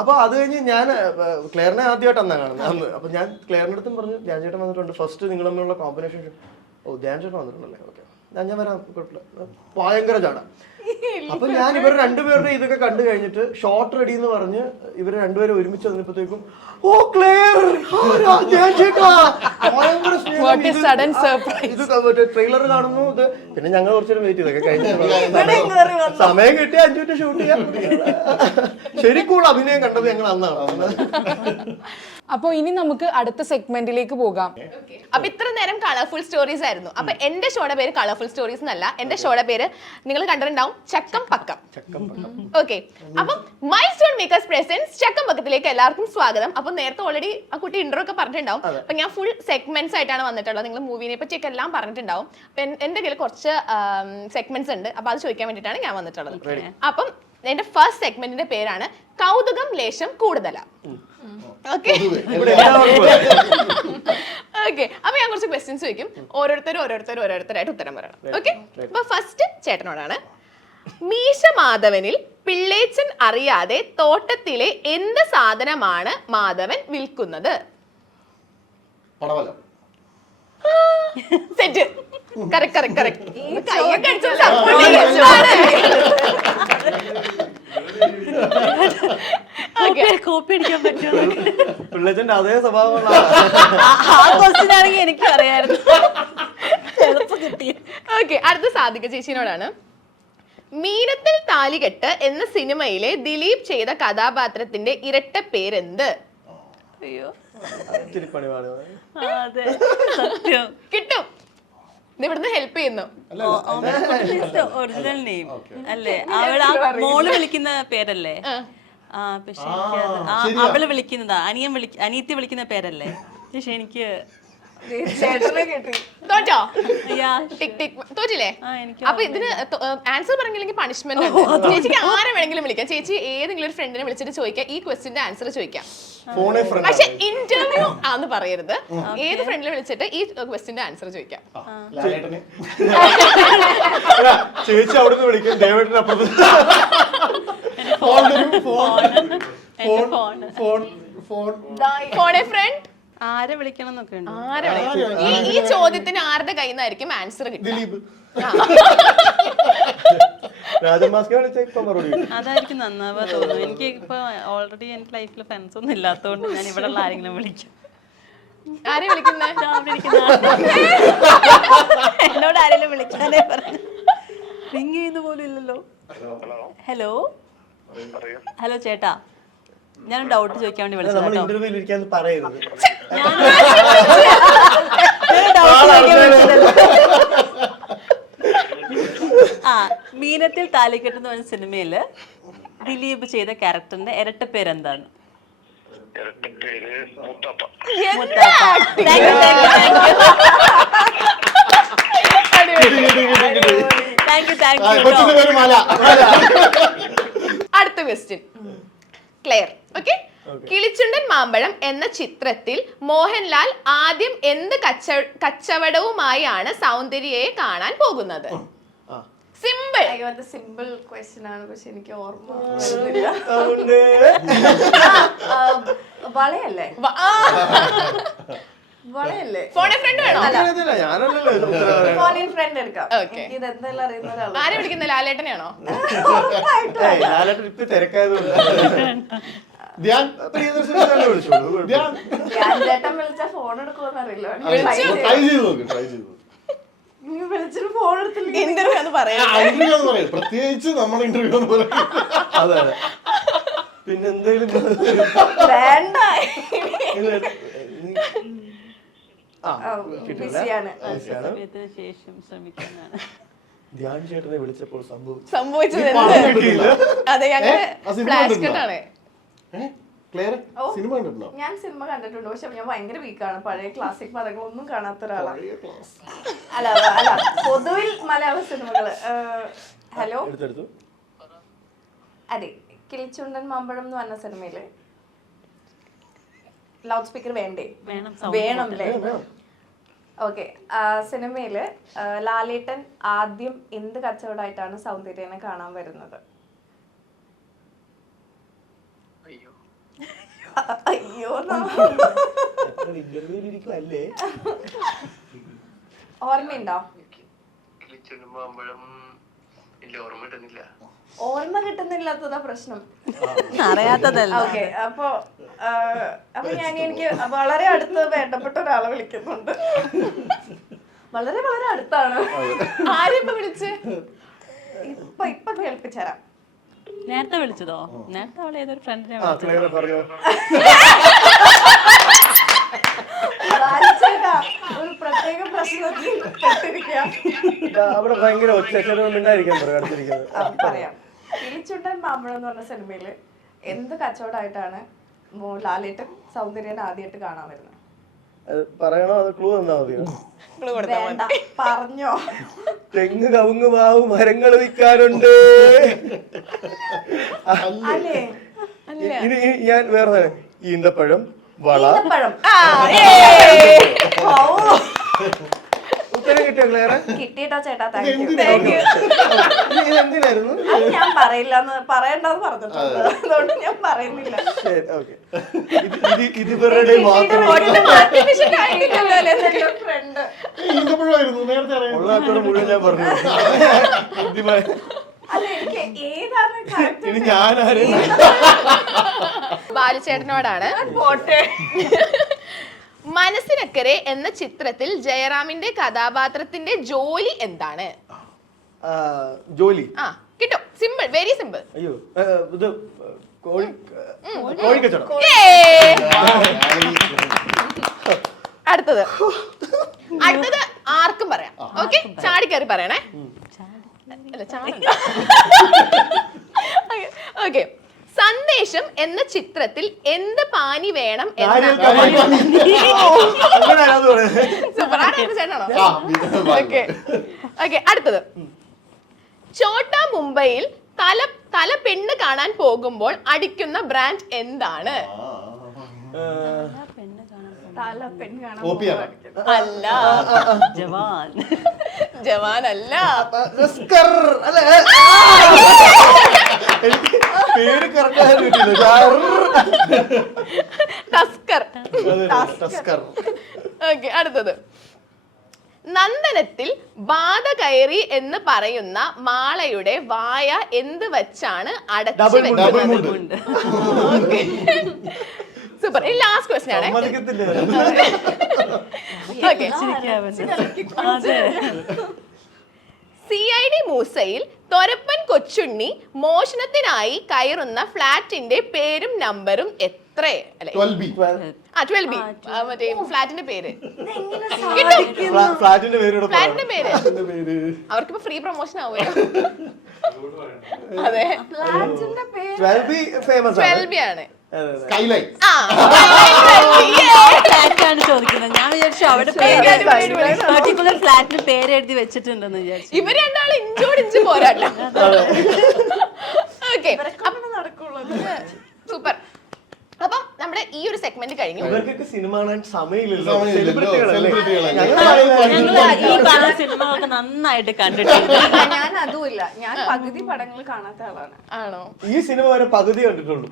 അപ്പൊ അത് കഴിഞ്ഞ് ഞാൻ ക്ലെയറിനെ ആദ്യമായിട്ടാണ് കാണുന്നത് അന്ന്. അപ്പൊ ഞാൻ ക്ലെയറിന്റെ അടുത്തും പറഞ്ഞു, ധ്യാൻ ചേട്ടൻ വന്നിട്ടുണ്ട്, ഫസ്റ്റ് നിങ്ങൾ തമ്മിലുള്ള കോമ്പിനേഷൻ. ഓ ധ്യാൻ ചേട്ടൻ വന്നിട്ടുണ്ടല്ലേ, ഓക്കെ ഞാൻ വരാം, കുഴപ്പമില്ല. ഭയങ്കര ചാട. അപ്പൊ ഞാൻ ഇവർ രണ്ടുപേരുടെ ഇതൊക്കെ കണ്ടു കഴിഞ്ഞിട്ട് ഷോർട്ട് റെഡി എന്ന് പറഞ്ഞ് ഇവർ രണ്ടുപേരും ഒരുമിച്ച് വന്നപ്പോഴത്തേക്കും ഓ ക്ലിയർ ട്രെയിലർ കാണുന്നു. ഇത് പിന്നെ ഞങ്ങൾ കുറച്ചേരം വെയിറ്റ് ചെയ്തൊക്കെ കഴിഞ്ഞു. സമയം കിട്ടി 5 മിനിറ്റ് ഷൂട്ട് ചെയ്യാൻ. ശരിക്കുള്ള അഭിനയം കണ്ടത് ഞങ്ങൾ അന്നാണ്. അപ്പൊ ഇനി നമുക്ക് അടുത്ത സെഗ്മെന്റിലേക്ക് പോകാം. അപ്പൊ ഇത്ര നേരം കളർഫുൾ സ്റ്റോറീസ് ആയിരുന്നു. അപ്പൊ എന്റെ ഷോയുടെ പേര് കളർഫുൾ സ്റ്റോറീസ് എന്നല്ല, എന്റെ ഷോയുടെ പേര് നിങ്ങൾ കണ്ടിട്ടുണ്ടാവും, ചക്കം പക്കം. ഓക്കെ, അപ്പം മൈൽ സ്റ്റോൺ മേക്കേഴ്സ് പ്രസൻസ് ചക്കം പക്കത്തിലേക്ക് എല്ലാവർക്കും സ്വാഗതം. അപ്പൊ നേരത്തെ ഓൾറെഡി ആ കുട്ടി ഇൻട്രോ ഒക്കെ പറഞ്ഞിട്ടുണ്ടാവും. അപ്പൊ ഞാൻ ഫുൾ സെഗ്മെന്റ്സ് ആയിട്ടാണ് വന്നിട്ടുള്ളത്. നിങ്ങൾ മൂവിനെ പറ്റിയൊക്കെ എല്ലാം പറഞ്ഞിട്ടുണ്ടാവും. അപ്പൊ എന്റെ കയ്യിൽ കുറച്ച് സെഗ്മെന്റ്സ് ഉണ്ട്. അപ്പൊ അത് ചോദിക്കാൻ വേണ്ടിയിട്ടാണ് ഞാൻ വന്നിട്ടുള്ളത്. അപ്പം എന്റെ ഫസ്റ്റ് സെഗ്മെന്റിന്റെ പേരാണ് കൗതുകം ലേശം കൂടുതലാ. ഓക്കെ, അപ്പൊ ഞാൻ കുറച്ച് ക്വസ്റ്റ്യൻസ് ചോദിക്കും. ഓരോരുത്തരായിട്ട് ഉത്തരം പറയണം. ഓക്കെ, അപ്പൊ ഫസ്റ്റ് ചേട്ടനോടാണ്. മീശ മാധവനിൽ പിള്ളേച്ചൻ അറിയാതെ തോട്ടത്തിലെ എന്ത് സാധനമാണ് മാധവൻ വിൽക്കുന്നത്? പടവലം. സെറ്റ്. കറക്റ്റ്. കോപ്പി അടിക്കാൻ പറ്റുമോ? പിള്ളേച്ചന്റെ അതേ സ്വഭാവമുള്ള ആ ക്വസ്റ്റ്യൻ ആണെങ്കിൽ എനിക്ക് അറിയാമായിരുന്നു. ഓക്കെ, അടുത്ത സാധിക ചേച്ചിനോടാണ്. മീനത്തിൽ താലികെട്ട് എന്ന സിനിമയിലെ ദിലീപ് ചെയ്ത കഥാപാത്രത്തിന്റെ ഇരട്ട പേരെന്ത്? അയ്യോ, അതെ സത്യം കിട്ടും, ഇവിടുന്ന് ഹെൽപ്പ് ചെയ്യുന്നു. ഒറിജിനൽ നെയിം അല്ലേ? അവൾ ആ മോള് വിളിക്കുന്ന പേരല്ലേ? പക്ഷെ അവള് വിളിക്കുന്നതാ, അനിയത്തി വിളിക്കുന്ന പേരല്ലേ? പക്ഷെ എനിക്ക് തോറ്റോ? തോറ്റില്ലേ? അപ്പൊ ഇതിന് ആൻസർ പറഞ്ഞില്ലെങ്കിൽ പണിഷ്മെന്റ് ഉണ്ട്. ചേച്ചിക്ക് ആരെ വേണമെങ്കിലും വിളിക്കാം. ചേച്ചി ഏതെങ്കിലും ഒരു ഫ്രണ്ടിനെ വിളിച്ചിട്ട് ചോദിക്കാം, ഈ ക്വസ്റ്റിന്റെ ആൻസർ ചോദിക്കാം. പക്ഷെ ഇന്റർവ്യൂ ആന്ന് പറയരുത്. ഏത് ഫ്രണ്ടിനെ വിളിച്ചിട്ട് ഈ ക്വസ്റ്റിന്റെ ആൻസർ ചോദിക്കാം. ചേച്ചി അവിടുന്ന് വിളിക്കും, ദേവേട്ടൻ അപ്പുറത്ത്. ഫോണെ ഫ്രണ്ട് ആരെ വിളിക്കണം എന്നൊക്കെ ഉണ്ട്. ഈ ചോദ്യത്തിന് ആരുടെ കയ്യിൽ നിന്നായിരിക്കും ആൻസർ കിട്ടും? അതായിരിക്കും നന്നാവാ തോന്നുന്നു. എനിക്ക് ഇപ്പൊ ഓൾറെഡി എനിക്ക് ലൈഫിൽ ഫ്രണ്ട്സ് ഒന്നും ഇല്ലാത്തതുകൊണ്ട് ഞാൻ ഇവിടെ ഉള്ള ആരെങ്കിലും വിളിക്കും. ആരെ വിളിക്കുന്നത്? എന്നോട് ആരെങ്കിലും വിളിക്കാനേ പറഞ്ഞു. റിങ് ചെയ്യുന്ന പോലും ഇല്ലല്ലോ. ഹലോ ഹലോ ചേട്ടാ, ഞാൻ ഡൗട്ട് ചോദിക്കാൻ വേണ്ടി വിളിച്ചത്. മീനത്തിൽ താലിക്കെട്ട് എന്ന് പറഞ്ഞ സിനിമയില് ദിലീപ് ചെയ്ത ക്യാരക്ടറിന്റെ ഇരട്ട പേരെന്താണ്? അടുത്ത ക്വസ്റ്റ്യൻ ക്ലെയർ. ഓക്കെ, കിളിച്ചുണ്ടൻ മാമ്പഴം എന്ന ചിത്രത്തിൽ മോഹൻലാൽ ആദ്യം എന്ത് കച്ചവടവുമായാണ് സൗന്ദര്യയെ കാണാൻ പോകുന്നത്? സിമ്പിൾ. സിമ്പിൾ ക്വസ്റ്റ്യൻ ആണ്, പക്ഷെ എനിക്ക് ഓർമ്മ വളയല്ലേ? വളയല്ലേ? ഫോണിൽ ഫ്രണ്ട് വേണോ? ഫോണിൽ ഫ്രണ്ട് എടുക്കാം. ഓക്കെ, ഇത് എന്തായാലും അറിയുന്ന ഒരാളാണ്. ആരെ വിളിക്കുന്നത്? ലാലേട്ടനെയാണോ? ചേട്ടൻ വിളിച്ചാ ഫോൺ എടുക്കുമെന്ന് അറിയില്ല. വിളിച്ചിട്ട് ഫോൺ എടുത്തില്ല. ഇന്റർവ്യൂ എന്ന് പറയാം. പ്രത്യേകിച്ച് നമ്മുടെ ഇന്റർവ്യൂ എന്ന് പറയാം. അതെ, പിന്നെ എന്തെങ്കിലും വേണ്ട, ശേഷം ശ്രമിക്കാനാണ്. ധ്യാൻ ചേട്ടനെ വിളിച്ചപ്പോൾ സംഭവിച്ചത്. അതെ, ഞങ്ങള് ഫ്ലാഷ് കട്ടാണ്. ക്ലിയർ സിനിമ കണ്ടിട്ടുണ്ടോ? ഞാൻ സിനിമ കണ്ടിട്ടുണ്ട്, പക്ഷെ ഞാൻ ഭയങ്കര വീക്കാണ്. പഴയ ക്ലാസിക് പദങ്ങളൊന്നും കാണാത്ത ഒരാളാണ്. അല്ല അല്ല പൊതുവിൽ മലയാള സിനിമകള്. ഹലോ, എടുത്തെടുത്തു. അതെ, കിളിച്ചുണ്ടൻ മാമ്പഴം എന്ന് പറഞ്ഞ സിനിമയില് ലൗഡ് സ്പീക്കർ വേണ്ടേ? വേണം അല്ലേ? ഓക്കെ. സിനിമയില് ലാലേട്ടൻ ആദ്യം എന്ത് കച്ചവടമായിട്ടാണ് സൗന്ദര്യനെ കാണാൻ വരുന്നത്? അയ്യോ ഓർമ്മയുണ്ടോ? ഓർമ്മ കിട്ടുന്നില്ലാത്തതാ പ്രശ്നം. അറിയാത്തതല്ല. ഓക്കെ. അപ്പൊ എനിക്ക് വളരെ അടുത്ത് വേണ്ടപ്പെട്ട ഒരാളെ വിളിക്കുന്നുണ്ട്. വളരെ വളരെ അടുത്താണ്. ആരെപ്പോ വിളിച്ച്? ഇപ്പൊ കേൾപ്പിച്ചരാം. നേരത്തെ വിളിച്ചതോ? നേരത്തെ അവളെ ഏതൊരു ഫ്രണ്ടിനെ ഒരു പ്രത്യേക പ്രശ്നത്തിൽ പെട്ടിരിക്കാം. അവിടെ ഭയങ്കര ഒച്ചണ്ടായിരിക്കാൻ പറയാം. കിളിച്ചുണ്ടൻ മാമ്പഴം എന്ന് പറഞ്ഞ സിനിമയില് എന്ത് കച്ചവടമായിട്ടാണ് ലാലേട്ടൻ സൗന്ദര്യനെ ആദ്യമായിട്ട് കാണാൻ വരുന്നത്? പറയണോ? അത് ക്ലൂ തന്നാ മതിയോ? വേണ്ട, പറഞ്ഞോ. തെങ്ങ് കവുങ്ങ് മാവ് മരങ്ങൾ വിൽക്കാറുണ്ട്. അല്ലേ? ഇനി ഞാൻ വേറെ ഈന്തപ്പഴം, വള. ഈന്തപ്പഴം. ഉത്തരം കിട്ടിയോ ക്ലിയർ? കിട്ടിയിട്ടോ ചേട്ടാ, താങ്ക് യു. ഇതെന്തിനായിരുന്നു? അത് ഞാൻ പറയില്ലെന്ന് പറയണ്ടെന്ന് പറഞ്ഞിട്ടുണ്ട്, അതുകൊണ്ട് ഞാൻ പറയുന്നില്ല. ഇതിവരുടെ മാത്രം ഫ്രണ്ട് ഈന്തപ്പഴമായിരുന്നു നേരത്തെ അറിയാം. ഉള്ളാത്തോടെ മുഴുവൻ ഞാൻ പറഞ്ഞു. അല്ല, എനിക്ക് ഏതാണ് correct? ഇനി ഞാനാരും ബാലുചേട്ടനോടാണ്. മനസ്സിനക്കരെ എന്ന ചിത്രത്തിൽ ജയറാമിന്റെ കഥാപാത്രത്തിന്റെ ജോലി എന്താണ്? ജോലി. ആ കിട്ടും. Simple, very simple. അയ്യോ, ഇത് കോഴിക്കച്ചവടം. അടുത്തത് ആർക്കും പറയാം. ഓക്കെ, ചാടിക്കയറി പറയണേ. അല്ല, ചാടണ്ട. ഓക്കെ. സന്ദേശം എന്ന ചിത്രത്തിൽ എന്ത് പാനി വേണം ചേട്ടനാണോ? ഓക്കെ. അടുത്തത് ചോട്ടാ മുംബൈയിൽ തല പെണ്ണ് കാണാൻ പോകുമ്പോൾ അടിക്കുന്ന ബ്രാൻഡ് എന്താണ്? അല്ല, ജവാൻ അല്ല. പേര് കറക്റ്റ്. ഓക്കെ. അടുത്തത് നന്ദനത്തിൽ ബാധ കയറി എന്ന് പറയുന്ന മാളയുടെ വായ എന്ത് വെച്ചാണ് അടച്ചു വെക്കുന്നത്? സൂപ്പർ. ഈ ലാസ്റ്റ് ക്വസ്റ്റ്യൻ ആണ്. CID മൂസയിൽ തൊരപ്പൻ കൊച്ചുണ്ണി മോഷണത്തിനായി കയറുന്ന ഫ്ലാറ്റിന്റെ പേരും നമ്പറും എത്ര? 12B. 12B. മറ്റേ ഫ്ലാറ്റിന്റെ പേര്. ഫ്ലാറ്റിന്റെ പേര് അവർക്കിപ്പോ ഫ്രീ പ്രൊമോഷൻ ആവുമല്ലോ. അതെ, 12B ഫേമസ് 12B ആണ്. സ്കൈലൈൻ. ഫ്ലാറ്റാണ് ചോദിക്കുന്നത്. ഞാൻ വിചാരിച്ചു അവിടെ പർട്ടിക്കുലർ ഫ്ലാറ്റിന് പേര് എഴുതി വെച്ചിട്ടുണ്ടെന്ന് വിചാരിച്ചു. ഇവര് രണ്ടാളും ഇഞ്ചോടിഞ്ച് പോരാട്ടോ. Okay, super. അപ്പം നമ്മുടെ ഈ ഒരു സെഗ്മെന്റ് കഴിഞ്ഞു. ഇവർക്കൊക്കെ സിനിമ കാണാൻ സമയമില്ലല്ലോ. ഈ സിനിമകളൊക്കെ നന്നായിട്ട് കണ്ടിട്ടുണ്ട്. ഞാൻ അതുമില്ല, ഞാൻ പകുതി പടങ്ങൾ കാണാത്ത ആളാണ്. ആണോ? ഈ സിനിമ വരെ പകുതി കണ്ടിട്ടുള്ളൂ.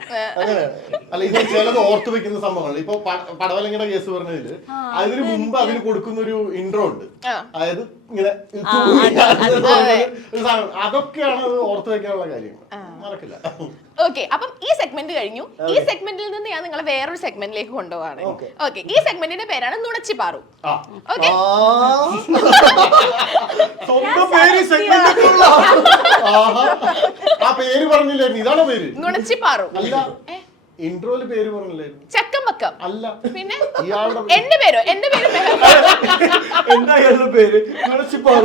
അല്ല, ഇത് ചിലത് ഓർത്തു വെക്കുന്ന സംഭവങ്ങൾ. ഇപ്പൊ പടവലങ്ങയുടെ കേസ് പറഞ്ഞതില് അതിന് മുമ്പ് അതിന് കൊടുക്കുന്ന ഒരു ഇൻട്രോ ഉണ്ട്. അതായത് ഇങ്ങനെ അതൊക്കെയാണ് ഓർത്തു വെക്കാനുള്ള കാര്യങ്ങൾ. മറക്കില്ല. ഓക്കെ, അപ്പം ഈ സെഗ്മെന്റ് കഴിഞ്ഞു. ഈ സെഗ്മെന്റിൽ നിന്ന് ഞാൻ നിങ്ങളെ വേറൊരു സെഗ്മെന്റിലേക്ക് കൊണ്ടുപോവാണ്. ഓക്കെ, ഈ സെഗ്മെന്റിന്റെ പേരാണ് നുണച്ചിപ്പാറു. ഓക്കെ, ആ പേര് പറഞ്ഞില്ലായിരുന്നു. ഇതാണോ പേര്? നുണച്ചിപ്പാറു. അല്ല, ഇൻട്രോയില് പേര് പറഞ്ഞില്ലായിരുന്നു. ചക്കമ്പക്കം. പക്കം. അല്ല. പിന്നെ ഇയാളുടെ എന്റെ പേര് മെഹർ. എന്താ ഇയാളുടെ പേര്? നുണച്ചിപ്പാറു.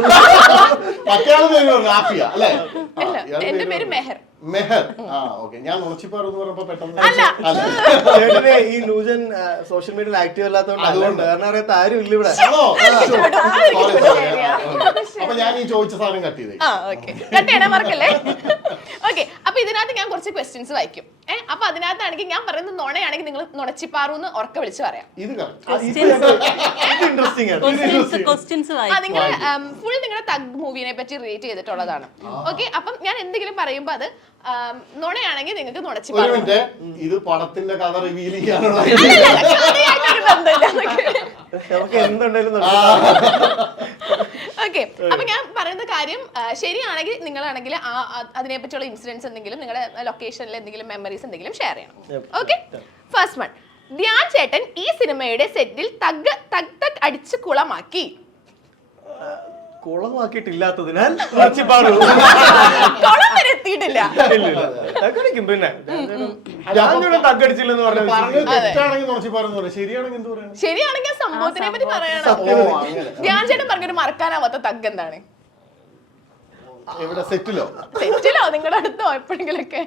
മറ്റേ ആള് പേര് പറഞ്ഞു ആഫിയ അല്ലേ? അല്ല, എന്റെ പേര് മെഹർ. മെഹർ. ആ ഓക്കെ. ഞാൻ നുണച്ചിപ്പാറു എന്ന് പറഞ്ഞപ്പോ പെട്ടെന്ന് ചേട്ടനെ ഈ ന്യൂജൻ സോഷ്യൽ മീഡിയയിൽ ആക്റ്റീവ് അല്ലാത്തതുകൊണ്ട് വേറെ അറിയാത്ത ആരും ഇല്ല ഇവിടെ. അപ്പൊ ഞാൻ ഈ ചോദിച്ച സാധനം കട്ട് ചെയ്തേ. കട്ട് ചെയ്യണേ മറക്കല്ലേ. ഓക്കെ, അപ്പൊ ഇതിനകത്ത് ഞാൻ കുറച്ച് ക്വസ്റ്റ്യൻസ് വായിക്കും. അപ്പൊ അതിനകത്താണെങ്കിൽ ഞാൻ പറയുന്നത് നുണയാണെങ്കിൽ നിങ്ങൾ നുണച്ചിപ്പാറൂന്ന് ഉറക്കെ വിളിച്ച് പറയാം. ഇത് ഇൻട്രസ്റ്റിംഗ് ആണ്. ക്വസ്റ്റ്യൻസ് നിങ്ങൾ ഫുൾ നിങ്ങളുടെ തഗ് മൂവിനെ പറ്റി റിലേറ്റ് ചെയ്തിട്ടുള്ളതാണ്. ഓക്കെ, അപ്പം ഞാൻ എന്തെങ്കിലും പറയുമ്പോ അത് നുണയാണെങ്കിൽ നിങ്ങൾക്ക് നുണച്ചിപ്പാറു. ഇത് പടത്തിന്റെ കഥ റിവീൽ ചെയ്യാനുള്ള ഓക്കെ, അപ്പൊ ഞാൻ പറയുന്ന കാര്യം ശരിയാണെങ്കിൽ നിങ്ങളാണെങ്കിൽ അതിനെ പറ്റിയുള്ള ഇൻസിഡൻസ് എന്തെങ്കിലും നിങ്ങളുടെ ലൊക്കേഷനിൽ എന്തെങ്കിലും മെമ്മറീസ് എന്തെങ്കിലും ഷെയർ ചെയ്യണം. Okay, first one. ധ്യാൻ ചേട്ടൻ ഈ സിനിമയുടെ സെറ്റിൽ തഗ് അടിച്ച് കുളമാക്കി. കുളമാക്കിയിട്ടില്ലാത്തതിനാൽ കുളം വരെ എത്തിയിട്ടില്ല. പിന്നെ തగ్గടിച്ചില്ലെന്ന് പറഞ്ഞത് തെറ്റാണെങ്കിൽ നുണച്ചിപ്പാറെന്ന് പറയാം, ശരിയാണെങ്കിൽ എന്ത് പറയാം? ശരിയാണെങ്കിൽ സംഭവത്തിനെ പറ്റി പറയണം. ധ്യാൻ ചേട്ടൻ പറഞ്ഞൊരു മറക്കാനാവാത്ത തഗ് എന്താണ്? എവിടെ? സെറ്റിലോ നിങ്ങളുടെ അടുത്തോ എപ്പോഴെങ്കിലൊക്കെ?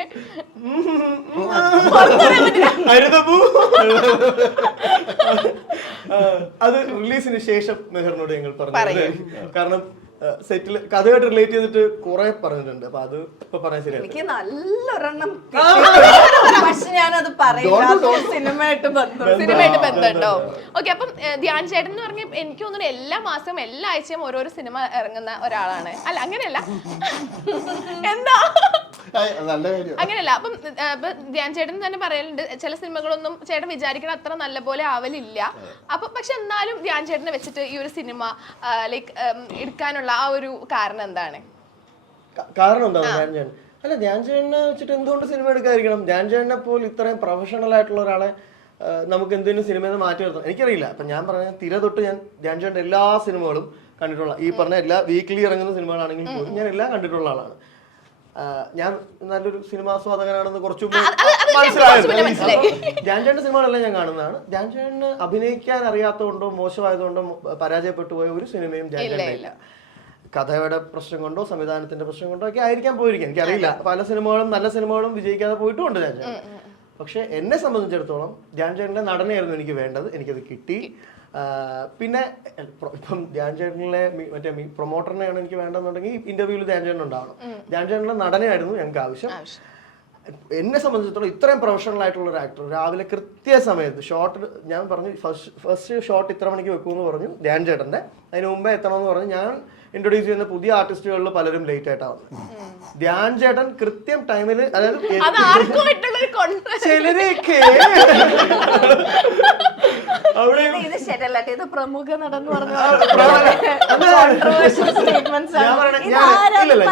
അത് റിലീസിന് ശേഷം മെഹറിനോട് ഞങ്ങൾ പറഞ്ഞു. കാരണം സെറ്റിൽ കഥയായിട്ട് റിലേറ്റ് ചെയ്തിട്ട് കുറെ പറഞ്ഞിട്ടുണ്ട്. അപ്പൊ അത് ഇപ്പൊ പറയാൻ ശരിയാണ്. എനിക്ക് നല്ലൊരെണ്ണം പക്ഷെ ഞാനത് പറയില്ല. സിനിമയായിട്ട് ബന്ധമുണ്ടോ? ഓക്കെ, അപ്പം ധ്യാൻ ചേട്ടൻ എന്ന് പറഞ്ഞ എനിക്ക് തോന്നുന്നു എല്ലാ മാസവും എല്ലാ ആഴ്ചയും ഓരോരോ സിനിമ ഇറങ്ങുന്ന ഒരാളാണ്. അല്ല, അങ്ങനെയല്ല. എന്താ അങ്ങനെയല്ല. അപ്പം ധ്യാൻ ചേട്ടൻ തന്നെ പറയലുണ്ട് ചില സിനിമകളൊന്നും ചേട്ടൻ വിചാരിക്കണ അത്ര നല്ല പോലെ ആവലില്ല. അപ്പൊ പക്ഷെ എന്നാലും ധ്യാൻ ചേട്ടനെ വെച്ചിട്ട് ഈ ഒരു സിനിമ ലൈക്ക് എടുക്കാനുള്ള ആ ഒരു കാരണം എന്താണ്? കാരണം എന്താണ്? അല്ല, ധ്യാൻ ചേട്ടനെ വെച്ചിട്ട് എന്തുകൊണ്ട് സിനിമ എടുക്കാതിരിക്കണം? ധ്യാൻ ചേട്ടനെ പോലെ ഇത്രയും പ്രൊഫഷണൽ ആയിട്ടുള്ള ഒരാളെ നമുക്ക് എന്തെങ്കിലും സിനിമയിൽ നിന്ന് മാറ്റി നിർത്താം. എനിക്കറിയില്ല. അപ്പൊ ഞാൻ പറഞ്ഞ തിര തൊട്ട് ഞാൻ ധ്യാൻ ചേട്ടൻ്റെ എല്ലാ സിനിമകളും കണ്ടിട്ടുള്ള, ഈ പറഞ്ഞ എല്ലാ വീക്ക്ലി ഇറങ്ങുന്ന സിനിമകളാണെങ്കിൽ പോലും ഞാൻ എല്ലാം കണ്ടിട്ടുള്ള ആളാണ്. ഞാൻ നല്ലൊരു സിനിമാസ്വാദകനാണെന്ന് കുറച്ചു മനസ്സിലായത്. ധ്യാൻ ചേട്ടൻ്റെ സിനിമകളെല്ലാം ഞാൻ കാണുന്നതാണ്. ധ്യാൻ ചേട്ടന് അഭിനയിക്കാൻ അറിയാത്തതുകൊണ്ടോ മോശമായതുകൊണ്ടോ പരാജയപ്പെട്ടു പോയ ഒരു സിനിമയും ധ്യാൻ ചേട്ടൻ ഇല്ല. കഥയുടെ പ്രശ്നം കൊണ്ടോ സംവിധാനത്തിന്റെ പ്രശ്നം കൊണ്ടോ ഒക്കെ ആയിരിക്കാൻ പോയിരിക്കും, എനിക്കറിയില്ല. പല സിനിമകളും നല്ല സിനിമകളും വിജയിക്കാതെ പോയിട്ടുമുണ്ട് ധ്യാൻ ചേട്ടൻ. പക്ഷെ എന്നെ സംബന്ധിച്ചിടത്തോളം ധ്യാൻ ചേട്ടൻ്റെ നടനെയായിരുന്നു എനിക്ക് വേണ്ടത്. എനിക്കത് കിട്ടി. പിന്നെ ഇപ്പം ധ്യാൻ ചേട്ടനിലെ മറ്റേ പ്രൊമോട്ടറിനെയാണ് എനിക്ക് വേണ്ടെന്നുണ്ടെങ്കിൽ ഇന്റർവ്യൂവിൽ ധ്യാൻ ചേട്ടൻ ഉണ്ടാവണം. ധ്യാൻ ചേട്ടൻ്റെ നടനെയായിരുന്നു ഞങ്ങൾക്ക് ആവശ്യം. എന്നെ സംബന്ധിച്ചിടത്തോളം ഇത്രയും പ്രൊഫഷണൽ ആയിട്ടുള്ള ഒരു ആക്ടർ രാവിലെ കൃത്യസമയത്ത് ഷോട്ട് ഞാൻ പറഞ്ഞു ഫസ്റ്റ് ഷോട്ട് ഇത്ര മണിക്ക് വെക്കുമെന്ന് പറഞ്ഞു ധ്യാൻ ചേട്ടൻ്റെ. അതിന് മുമ്പേ എത്തണമെന്ന് പറഞ്ഞു. ഞാൻ ഇൻട്രൊഡ്യൂസ് ചെയ്യുന്ന പുതിയ ആർട്ടിസ്റ്റുകളിൽ പലരും ലേറ്റ് ആയിട്ടാണ് വന്നത്. ധ്യാൻ ചേട്ടൻ കൃത്യം ടൈമിൽ, അതായത് ചിലരൊക്കെ അവിടെ പ്രമുഖ നടന്നു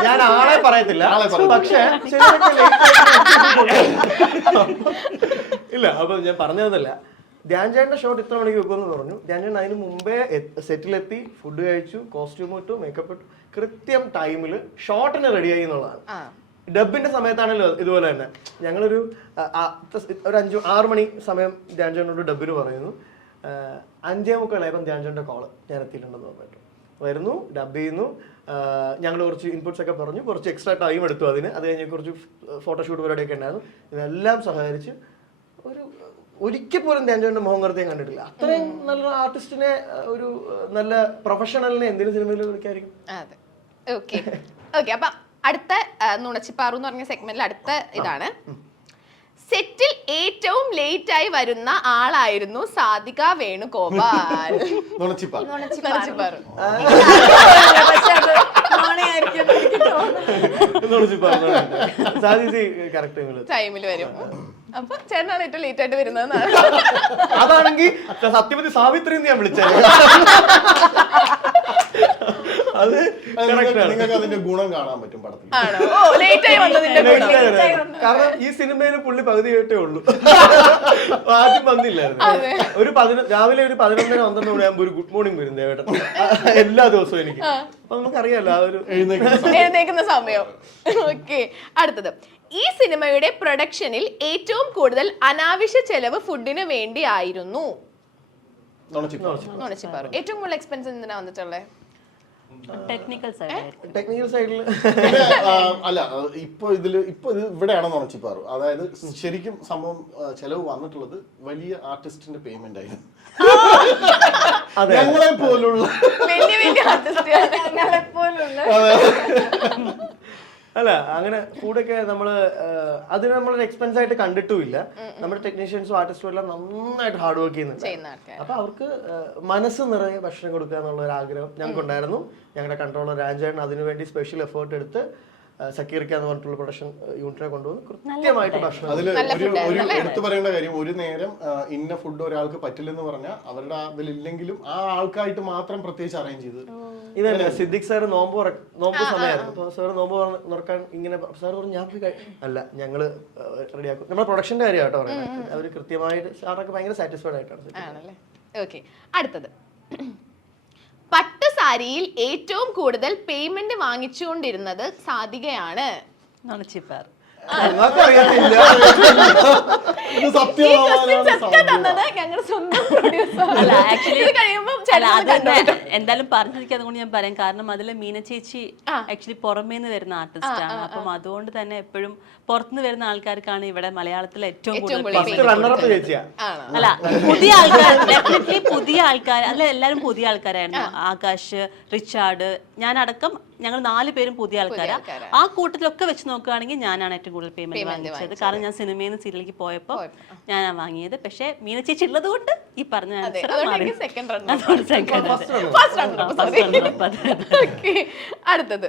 ഞാൻ ആളെ പറയത്തില്ല. പക്ഷെ ഇല്ല, അപ്പൊ ഞാൻ പറഞ്ഞതല്ല. ധ്യാൻ ചേട്ടൻ്റെ ഷോട്ട് ഇത്ര മണിക്ക് വെക്കുമെന്ന് പറഞ്ഞു. ധ്യാൻ ചേട്ടൻ അതിന് മുമ്പേ സെറ്റിലെത്തി, ഫുഡ് കഴിച്ചു, കോസ്റ്റ്യൂം ഇട്ടു, മേക്കപ്പ് ഇട്ടു, കൃത്യം ടൈമിൽ ഷോട്ടിന് റെഡിയായി എന്നുള്ളതാണ്. ഡബിന്റെ സമയത്താണല്ലോ ഇതുപോലെ തന്നെ. ഞങ്ങളൊരു 5-6 മണി സമയം ധ്യാൻ ചേട്ടനോട് ഡബിന് പറയുന്നു. 5:45 ധ്യാൻ ചേട്ടൻ്റെ കോള് ഞാൻ എത്തിയിട്ടുണ്ടെന്ന് പറഞ്ഞിട്ട് വരുന്നു. ഡബ് ചെയ്യുന്നു. ഞങ്ങൾ കുറച്ച് ഇൻപുട്സ് ഒക്കെ പറഞ്ഞു, കുറച്ച് എക്സ്ട്രാ ടൈം എടുത്തു അതിന്. അത് കഴിഞ്ഞ് കുറച്ച് ഫോട്ടോഷൂട്ട് പരിപാടിയൊക്കെ ഉണ്ടായിരുന്നു. ഇതെല്ലാം സഹകരിച്ച് ഒരിക്കൽ പോലും ധ്യാൻ ചേട്ടൻ്റെ മുഖം കറുത്തേം കണ്ടിട്ടില്ല. അത്രയും നല്ല ആർട്ടിസ്റ്റിനെ, ഒരു നല്ല പ്രൊഫഷണലിനെ എന്തിനു സിനിമയിൽ വിളിക്കായിരിക്കും. അതെ, ഓക്കെ ഓക്കെ. അപ്പൊ അടുത്ത നുണച്ചിപ്പാറു എന്ന് പറഞ്ഞ സെഗ്മെന്റിൽ അടുത്ത ഇതാണ്. സെറ്റിൽ ഏറ്റവും ലേറ്റ് ആയി വരുന്ന ആളായിരുന്നു സാധിക വേണുഗോപാൽ. നുണച്ചിപ്പാറു ടൈമിൽ വരും. അപ്പൊ ചേട്ടനാണ് ഏറ്റവും ലേറ്റ് ആയിട്ട് വരുന്നത്. അതാണെങ്കിൽ സത്യവതി സാവിത്രി ഞാൻ വിളിച്ചത്. അത് നിങ്ങൾക്ക് അതിന്റെ ഗുണം കാണാൻ പറ്റും പടത്തിൽ. കാരണം ഈ സിനിമയിൽ പുള്ളി പകുതി കേട്ടേ ഉള്ളൂ, ആദ്യം വന്നില്ലായിരുന്നു. രാവിലെ ഒരു 11-12 മണിയാകുമ്പോ ഒരു ഗുഡ് മോർണിംഗ് വരും ദേവേട്ടൻ എല്ലാ ദിവസവും എനിക്ക്. അപ്പൊ നമുക്കറിയാലോ ആ ഒരു എഴുന്നേക്കുന്ന സമയം. ഓക്കെ, അടുത്തത്. ഈ സിനിമയുടെ പ്രൊഡക്ഷനിൽ ഏറ്റവും കൂടുതൽ അനാവശ്യ ചെലവ് ഫുഡിന് വേണ്ടി ആയിരുന്നു? നുണച്ചിപ്പാറു. ഏറ്റവും കൂടുതൽ എക്സ്പെൻസ് എന്തിനാ വന്നിട്ടുള്ളത്? ടെക്നിക്കൽ സൈഡ് ടെക്നിക്കൽ സൈഡിൽ അല്ല ഇപ്പൊ ഇത് ഇവിടെയാണ് നുണച്ചിപ്പാറു. അതായത് ശരിക്കും സംഭവം ചെലവ് വന്നിട്ടുള്ളത് വലിയ ആർട്ടിസ്റ്റിന്റെ പേയ്മെന്റ് ആയിരുന്നു. ഞങ്ങളെ പോലുള്ള വലിയ വലിയ ആർട്ടിസ്റ്റുകൾ. ഞങ്ങളെ പോലുള്ള അല്ല അങ്ങനെ ഫുഡൊക്കെ നമ്മള് അതിന് നമ്മളൊരു എക്സ്പെൻസ് ആയിട്ട് കണ്ടിട്ടുമില്ല. നമ്മുടെ ടെക്നീഷ്യൻസും ആർട്ടിസ്റ്റും എല്ലാം നന്നായിട്ട് ഹാർഡ് വർക്ക് ചെയ്യുന്നുണ്ട്. അപ്പൊ അവർക്ക് മനസ്സ് നിറയെ ഭക്ഷണം കൊടുക്കുക എന്നുള്ള ഒരു ആഗ്രഹം ഞങ്ങൾക്കുണ്ടായിരുന്നു. ഞങ്ങളുടെ കൺട്രോളർ രാജേട്ടൻ അതിനുവേണ്ടി സ്പെഷ്യൽ എഫേർട്ട് എടുത്ത് സക്കീർക്ക എന്ന് പറഞ്ഞിട്ടുള്ള പ്രൊഡക്ഷൻ യൂണിറ്റിനെ കൊണ്ടുവന്ന് കൃത്യമായിട്ട് ഭക്ഷണം. അതിൽ ഒരു എടുത്തു പറയേണ്ട കാര്യം, ഒരു നേരം ഇന്ന ഫുഡ് ഒരാൾക്ക് പറ്റില്ലെന്ന് പറഞ്ഞാൽ അവരുടെ അതിലില്ലെങ്കിലും ആ ആൾക്കായിട്ട് മാത്രം പ്രത്യേകിച്ച് അറേഞ്ച് ചെയ്ത്. ഇതന്നെ സിദ്ദിഖ് സാർ നോമ്പ് സമയമായിരുന്നു. അപ്പൊ സാർ നോമ്പ് തുറക്കാൻ ഇങ്ങനെ സാർ പറഞ്ഞു ഞാൻ പോയി അല്ല ഞങ്ങള് റെഡിയാക്കും. നമ്മുടെ പ്രൊഡക്ഷന്റെ കാര്യം കേട്ടോ പറയുന്നത്. അവര് കൃത്യമായിട്ട് സാറൊക്കെ ഭയങ്കര സാറ്റിസ്ഫൈഡ് ആയിട്ടാണ്. ഓക്കെ, അടുത്തത്. പട്ട് സാരിയിൽ ഏറ്റവും കൂടുതൽ പേയ്മെന്റ് വാങ്ങിച്ചുകൊണ്ടിരുന്നത് സാധികയാണ്. നുണച്ചിപ്പാർ. അറിയത്തില്ല. ഞങ്ങളുടെ സ്വന്തം പ്രൊഡ്യൂസർ. എന്തായാലും പറഞ്ഞിരിക്കും. അതുകൊണ്ട് ഞാൻ പറയാം. കാരണം അതില് മീന ചേച്ചി ആക്ച്വലി പുറമേന്ന് വരുന്ന ആർട്ടിസ്റ്റ് ആണ്. അപ്പം അതുകൊണ്ട് തന്നെ എപ്പോഴും പുറത്തുനിന്ന് വരുന്ന ആൾക്കാർക്കാണ് ഇവിടെ മലയാളത്തിൽ ഏറ്റവും കൂടുതൽ അല്ല പുതിയ ആൾക്കാർ. ഡെഫിനറ്റ്ലി പുതിയ ആൾക്കാർ അല്ല, എല്ലാവരും പുതിയ ആൾക്കാരായിരുന്നു. ആകാശ്, റിച്ചാർഡ്, ഞാനടക്കം ഞങ്ങൾ 4 പേരും പുതിയ ആൾക്കാരാ. ആ കൂട്ടത്തിലൊക്കെ വെച്ച് നോക്കുകയാണെങ്കിൽ ഞാനാണ് ഏറ്റവും കൂടുതൽ പേയ്മെന്റ് വാങ്ങിച്ചത്. കാരണം ഞാൻ സിനിമയിൽ നിന്ന് സീരിയലിലേക്ക് പോയപ്പോൾ ഞാനാ വാങ്ങിയത്. പക്ഷെ മീന ചേച്ചി ഉള്ളത് കൊണ്ട് ഈ പറഞ്ഞ അടുത്തത്.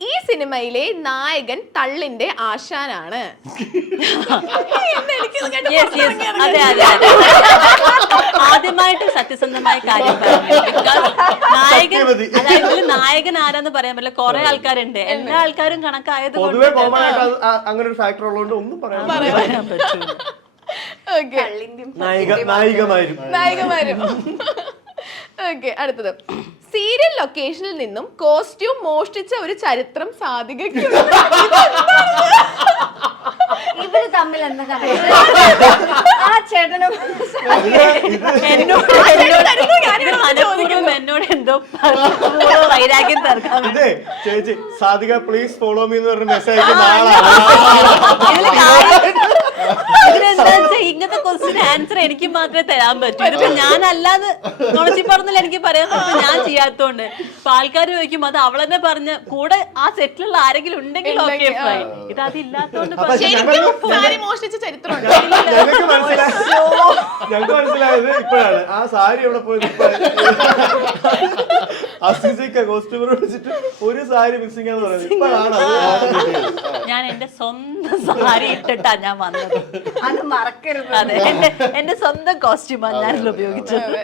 ഈ സിനിമയിലെ നായകൻ തള്ളിന്റെ ആശാനാണ്. അതെ അതെ അതെ. ആദ്യമായിട്ട് സത്യസന്ധമായ കാര്യം പറഞ്ഞു. നായകൻ അതായത് നായകൻ ആരാന്ന് പറയാൻ പറ്റില്ല. കുറെ ആൾക്കാരുണ്ട്. എല്ലാ ആൾക്കാരും കണക്കായത് അങ്ങനെ ഒരു ഫാക്ടർ ഉള്ളതുകൊണ്ട് ഒന്നും പറയാൻ പറ്റും. നായികമാരും. ഓക്കെ, അടുത്തത്. സീരിയൽ ലൊക്കേഷനിൽ നിന്നും കോസ്റ്റ്യൂം മോഷ്ടിച്ച ഒരു ചരിത്രം സാധികയ്ക്ക്. ഇവര് തമ്മിൽ എന്താ ആ ചേട്ടനും എന്നോട് എന്തോ വൈരാഗ്യം തീർക്കാൻ. ചേച്ചി സാധിക പ്ലീസ് ഫോളോ മീ എന്ന് പറഞ്ഞ മെസ്സേജ് അയക്കുന്ന ആളാണ്. ഇങ്ങനത്തെ ക്വസ്റ്റ്യൻ ആൻസർ എനിക്ക് മാത്രമേ തരാൻ പറ്റൂ. ഇതിപ്പോ ഞാനല്ലാതെ നുണച്ചി പറഞ്ഞില്ല എനിക്ക് പറയാൻ പറ്റും. ഞാൻ ചെയ്യാത്തോണ്ട് ഇപ്പൊ ആൾക്കാർ ചോദിക്കും അത് അവളെന്നെ പറഞ്ഞ് കൂടെ ആ സെറ്റിലുള്ള ആരെങ്കിലും ഉണ്ടെങ്കിൽ ഓക്കെ ഫൈൻ. ഇത് അതില്ലാത്തോണ്ട് മോഷ്ടിച്ച ചരിത്രമുണ്ട്. ഞങ്ങൾക്ക് മനസ്സിലായത് ഇപ്പോഴാണ്. ആ സാരി എവിടെ പോയത് കോസ്റ്റ്യൂമർ വിളിച്ചിട്ട് ഒരു സാരി മിസ്സിംഗ് എന്ന് പറയുന്നത് ഇപ്പോഴാണ്. ഞാൻ എന്റെ സ്വന്തം സാരി ഇട്ടിട്ടാ ഞാൻ വന്നത്. അത് മറക്കരുത്. അതെ, എന്റെ സ്വന്തം കോസ്റ്റ്യൂമാണ് ഞാനിൽ ഉപയോഗിച്ചത്.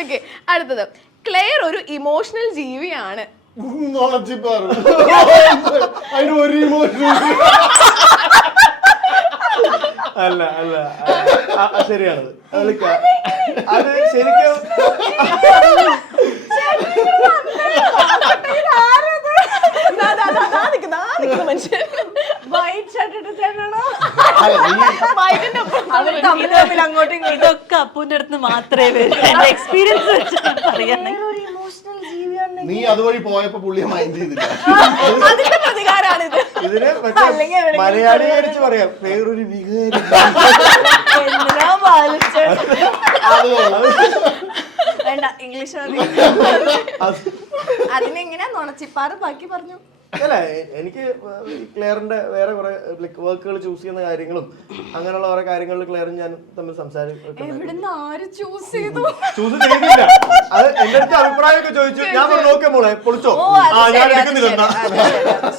ഓക്കെ, അടുത്തത്. ക്ലെയർ ഒരു ഇമോഷണൽ ജീവിയാണ്. അതിന് ഒരു ഇമോഷൻ അല്ല അല്ല ശരിയാണത്. അത് ശരിക്കും ഇതൊക്കെ അപ്പൂന്റെ അടുത്ത് മാത്രമേ വരൂ. എന്റെ എക്സ്പീരിയൻസ് വെച്ച് പറയാൻ. നീ അതുവഴി പോയപ്പോ പുള്ളിയെ മൈൻഡ് ചെയ്തില്ല. അതിന്റെ പ്രതികാരാണിത്. ഇതിന് മലയാളി അടിച്ച് പറയാം വേറൊരു വികാരം. വേണ്ട ഇംഗ്ലീഷ് അതിനെങ്ങനെയാ നുണച്ചിപ്പാറ് ബാക്കി പറഞ്ഞു. അല്ല എനിക്ക് ക്ലെയറിന്റെ വേറെ കുറെ വർക്കുകൾ ചൂസ് ചെയ്യുന്ന കാര്യങ്ങളും അങ്ങനെയുള്ള കുറെ കാര്യങ്ങളിൽ ക്ലെയറും ഞാൻ തമ്മിൽ എവിടുന്ന് ആര് ചൂസ് ചെയ്തു? ചൂസ് ചെയ്തില്ല. അത് എന്റെ അടുത്ത് അഭിപ്രായമൊക്കെ ചോദിച്ചു. ഞാൻ നോക്കിയ മോളെ പൊളിച്ചോ ഞാൻ എടുക്കുന്നില്ല.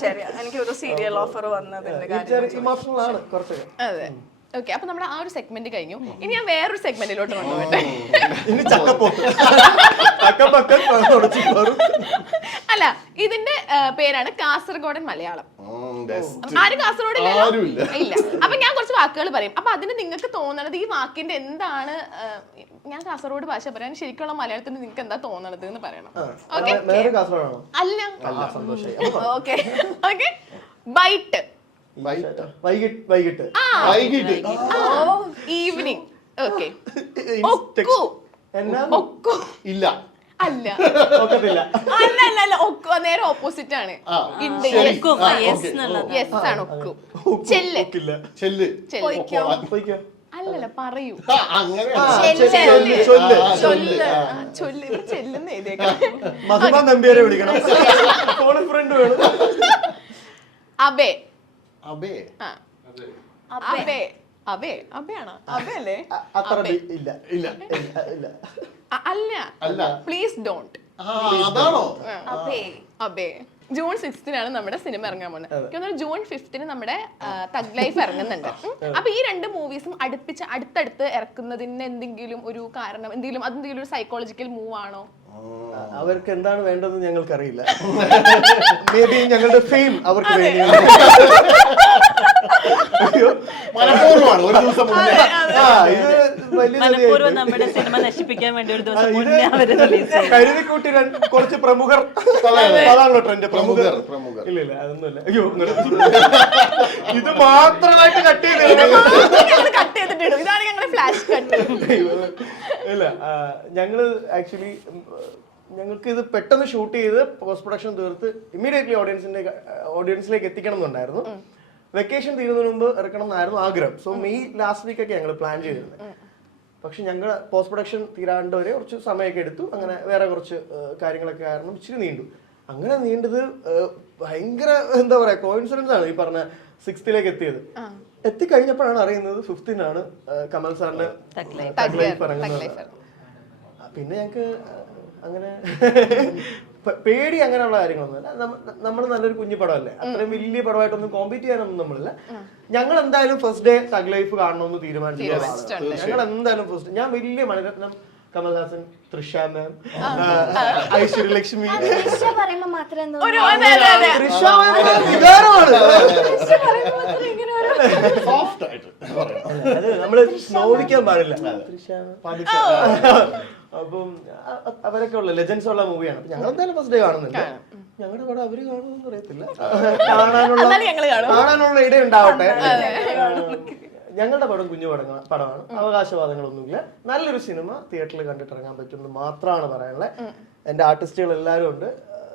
ശരി, എനിക്ക് ഒരു സീരിയൽ ഓഫർ വന്നതിന്റെ ഇമോഷണൽ ആണ് കുറച്ചൊക്കെ. അതെ, ഓക്കെ. അപ്പൊ നമ്മുടെ ആ ഒരു സെഗ്മെന്റ് കഴിഞ്ഞു. ഇനി ഞാൻ വേറൊരു സെഗ്മെന്റിലോട്ട് കൊണ്ടുപോകട്ടെ. അല്ല, ഇതിന്റെ പേരാണ് കാസർഗോഡൻ മലയാളം. ആരും കാസർഗോഡ് ഇല്ല. അപ്പൊ ഞാൻ കുറച്ച് വാക്കുകൾ പറയും. അപ്പൊ അതിന് നിങ്ങൾക്ക് തോന്നണത് ഈ വാക്കിന്റെ എന്താണ്. ഞാൻ കാസർഗോഡ് ഭാഷ പറയാൻ ശരിക്കുള്ള മലയാളത്തിന് നിങ്ങൾക്ക് എന്താ തോന്നണത് എന്ന് പറയണം. ഓക്കെ, അല്ല ഓക്കെ. ബൈറ്റ് വൈകിട്ട് വൈകിട്ട് ഈവനിങ്. ഓക്കെ. എന്നാ ഒക്കു ഇല്ല അല്ല നോക്കത്തില്ല. അല്ല അല്ല അല്ല ഒക്കു നേരെ ഓപ്പോസിറ്റ് ആണ്. ഉണ്ട്. ഒക്കും, yes എന്നുള്ളത്. യെസ് ആണ് ഒക്കു. ചെല്ല് നോക്കില്ല. ചെല്ല് ചെല്ല്. പോയിക്കോ. അല്ലല്ല പറയൂ. അങ്ങനെ ചൊല്ല് ഇവർ ചെല്ലുന്ന എഴുതിയേക്കാം. മധുമ നമ്പ്യാരെ വിളിക്കണം. ഫോണിൽ ഫ്രണ്ട് വേണം. അബേ. അബേ ആ. അബേ. അബേ. അബേയാണോ? അബേ അല്ലേ? അത്ര ഇല്ല ഇല്ല ഇല്ല. അല്ല അല്ല. Please don't. അതാണോ അബേ. ജൂൺ 6 നമ്മുടെ സിനിമ ഇറങ്ങാൻ പോകുന്നത്. എനിക്ക് തോന്നുന്നു ജൂൺ 5 നമ്മുടെ തഗ് ലൈഫ് ഇറങ്ങുന്നുണ്ട്. അപ്പൊ ഈ 2 മൂവീസും അടുത്തടുത്ത് ഇറക്കുന്നതിന് എന്തെങ്കിലും ഒരു കാരണം, അതെന്തെങ്കിലും ഒരു സൈക്കോളജിക്കൽ മൂവ് ആണോ? അവർക്ക് എന്താണ് വേണ്ടതെന്ന് ഞങ്ങൾക്കറിയില്ല. മേ ബി ഞങ്ങളുടെ ഫെയിം അവർക്ക് വേണ്ടിയാണ്. മനഃപൂർവ്വമാണ് ഒരു ദിവസം മുന്നേ. ഇത് വലിയ മനഃപൂർവ്വം നമ്മുടെ സിനിമ നശിപ്പിക്കാൻ വേണ്ടി ഒരു ദിവസം മുന്നേ അവര് റിലീസ് ചെയ്യും. കരുതിക്കൂട്ടി കുറച്ച് പ്രമുഖർ. അതാണല്ലോ ട്രെൻഡ്. പ്രമുഖർ ഇല്ല ഇല്ല അതൊന്നുമില്ല. അയ്യോ ഇത് മാത്രമായിട്ട് കട്ട് ചെയ്ത് കട്ട് ചെയ്തിട്ടിടും. ഇതാണ് ഞങ്ങളുടെ ഫ്ലാഷ് കട്ട്. ഇല്ല ഞങ്ങള് ആക്ച്വലി ഞങ്ങൾക്ക് ഇത് പെട്ടെന്ന് ഷൂട്ട് ചെയ്ത് പോസ്റ്റ് പ്രൊഡക്ഷൻ തീർത്ത് ഇമ്മീഡിയറ്റ്ലി ഓഡിയൻസിലേക്ക് എത്തിക്കണം എന്നുണ്ടായിരുന്നു. വെക്കേഷൻ തീരുന്നതിന് മുമ്പ് ഇറക്കണം എന്നായിരുന്നു ആഗ്രഹം. സോ മെയ് ലാസ്റ്റ് വീക്കൊക്കെ ഞങ്ങൾ പ്ലാൻ ചെയ്തിരുന്നത്. പക്ഷെ ഞങ്ങൾ പോസ്റ്റ് പ്രൊഡക്ഷൻ തീരാണ്ട് വരെ കുറച്ച് സമയമൊക്കെ എടുത്തു. അങ്ങനെ വേറെ കുറച്ച് കാര്യങ്ങളൊക്കെ കാരണം ഇച്ചിരി നീണ്ടു. അങ്ങനെ നീണ്ടത് ഭയങ്കര എന്താ പറയാ കോയിൻസിഡൻസ് ആണ് ഈ പറഞ്ഞ 6th എത്തിയത്. എത്തിക്കഴിഞ്ഞപ്പോഴാണ് അറിയുന്നത് 5th കമൽ സാറിന്റെ തഗ് ലൈഫ് ഇറങ്ങുന്നത്. പിന്നെ ഞങ്ങക്ക് അങ്ങനെ പേടി അങ്ങനെയുള്ള കാര്യങ്ങളൊന്നുമില്ല. നമ്മൾ നല്ലൊരു കുഞ്ഞു പടമല്ലേ, അത്രയും വലിയ പടമായിട്ടൊന്നും കോമ്പീറ്റ് ചെയ്യാനൊന്നും നമ്മളില്ല. ഞങ്ങൾ എന്തായാലും ഫസ്റ്റ് ഡേ തഗ് ലൈഫ് കാണണമെന്ന് തീരുമാനിച്ചിട്ടുള്ളതാണ്. ഞങ്ങൾ എന്തായാലും ഫസ്റ്റ്, ഞാൻ വലിയ മണിരത്നം, കമൽഹാസൻ, തൃഷ മാം, ഐശ്വര്യലക്ഷ്മി, പറയുമ്പോ മാത്രം തൃഷ വികാരമാണ്. സോഫ്റ്റ് ആയിട്ട് അത് നമ്മള് നോവിക്കാൻ പാടില്ല. അപ്പം അവരൊക്കെ ഉള്ള ലെജൻസ് ഉള്ള മൂവിയാണ്. ഞങ്ങൾ എന്തായാലും ഫസ്റ്റ് ഡേ കാണുന്നുണ്ട്. ഞങ്ങളുടെ പടം അവര് കാണുമെന്ന് അറിയത്തില്ല. കാണാനുള്ള ഇട ഉണ്ടാവട്ടെ. ഞങ്ങളുടെ പടം കുഞ്ഞു പടമാണ്. അവകാശവാദങ്ങളൊന്നുമില്ല. നല്ലൊരു സിനിമ തിയേറ്ററിൽ കണ്ടിട്ടിറങ്ങാൻ പറ്റുമെന്ന് മാത്രമാണ് പറയാനുള്ളത്. എന്റെ ആർട്ടിസ്റ്റുകൾ എല്ലാവരും ഉണ്ട്.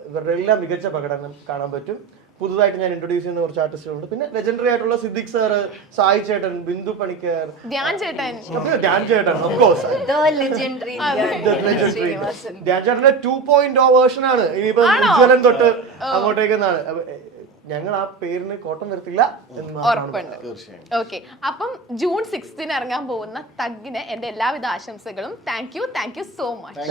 ഇവരുടെ എല്ലാം മികച്ച പ്രകടനം കാണാൻ പറ്റും. പുതുതായിട്ട് ഞാൻ ഇൻട്രൊഡ്യൂസ് ചെയ്യുന്ന കുറച്ച് ആർട്ടിസ്റ്റുകളുണ്ട്. പിന്നെ ലെജൻഡറി ആയിട്ടുള്ള സിദ്ദിഖ് സാർ, സായി ചേട്ടൻ, ബിന്ദു പണിക്കർ, ധ്യാൻ ചേട്ടൻ, ഓഫ് കോഴ്സ് ധ്യാൻ ചേട്ടന്റെ 2.0 വേർഷൻ ആണ്. ഇനിയിപ്പോ ഉജ്വലൻ തൊട്ട് അങ്ങോട്ടേക്കെന്നാണ്. ഞങ്ങൾ ആ പേരിന് കോട്ടം വരത്തില്ല എന്ന് ഉറപ്പുണ്ട്. ഓക്കെ, അപ്പം ജൂൺ 6 ഇറങ്ങാൻ പോകുന്ന തഗ്ഗിന് എന്റെ എല്ലാവിധ ആശംസകളും. Thank you so much.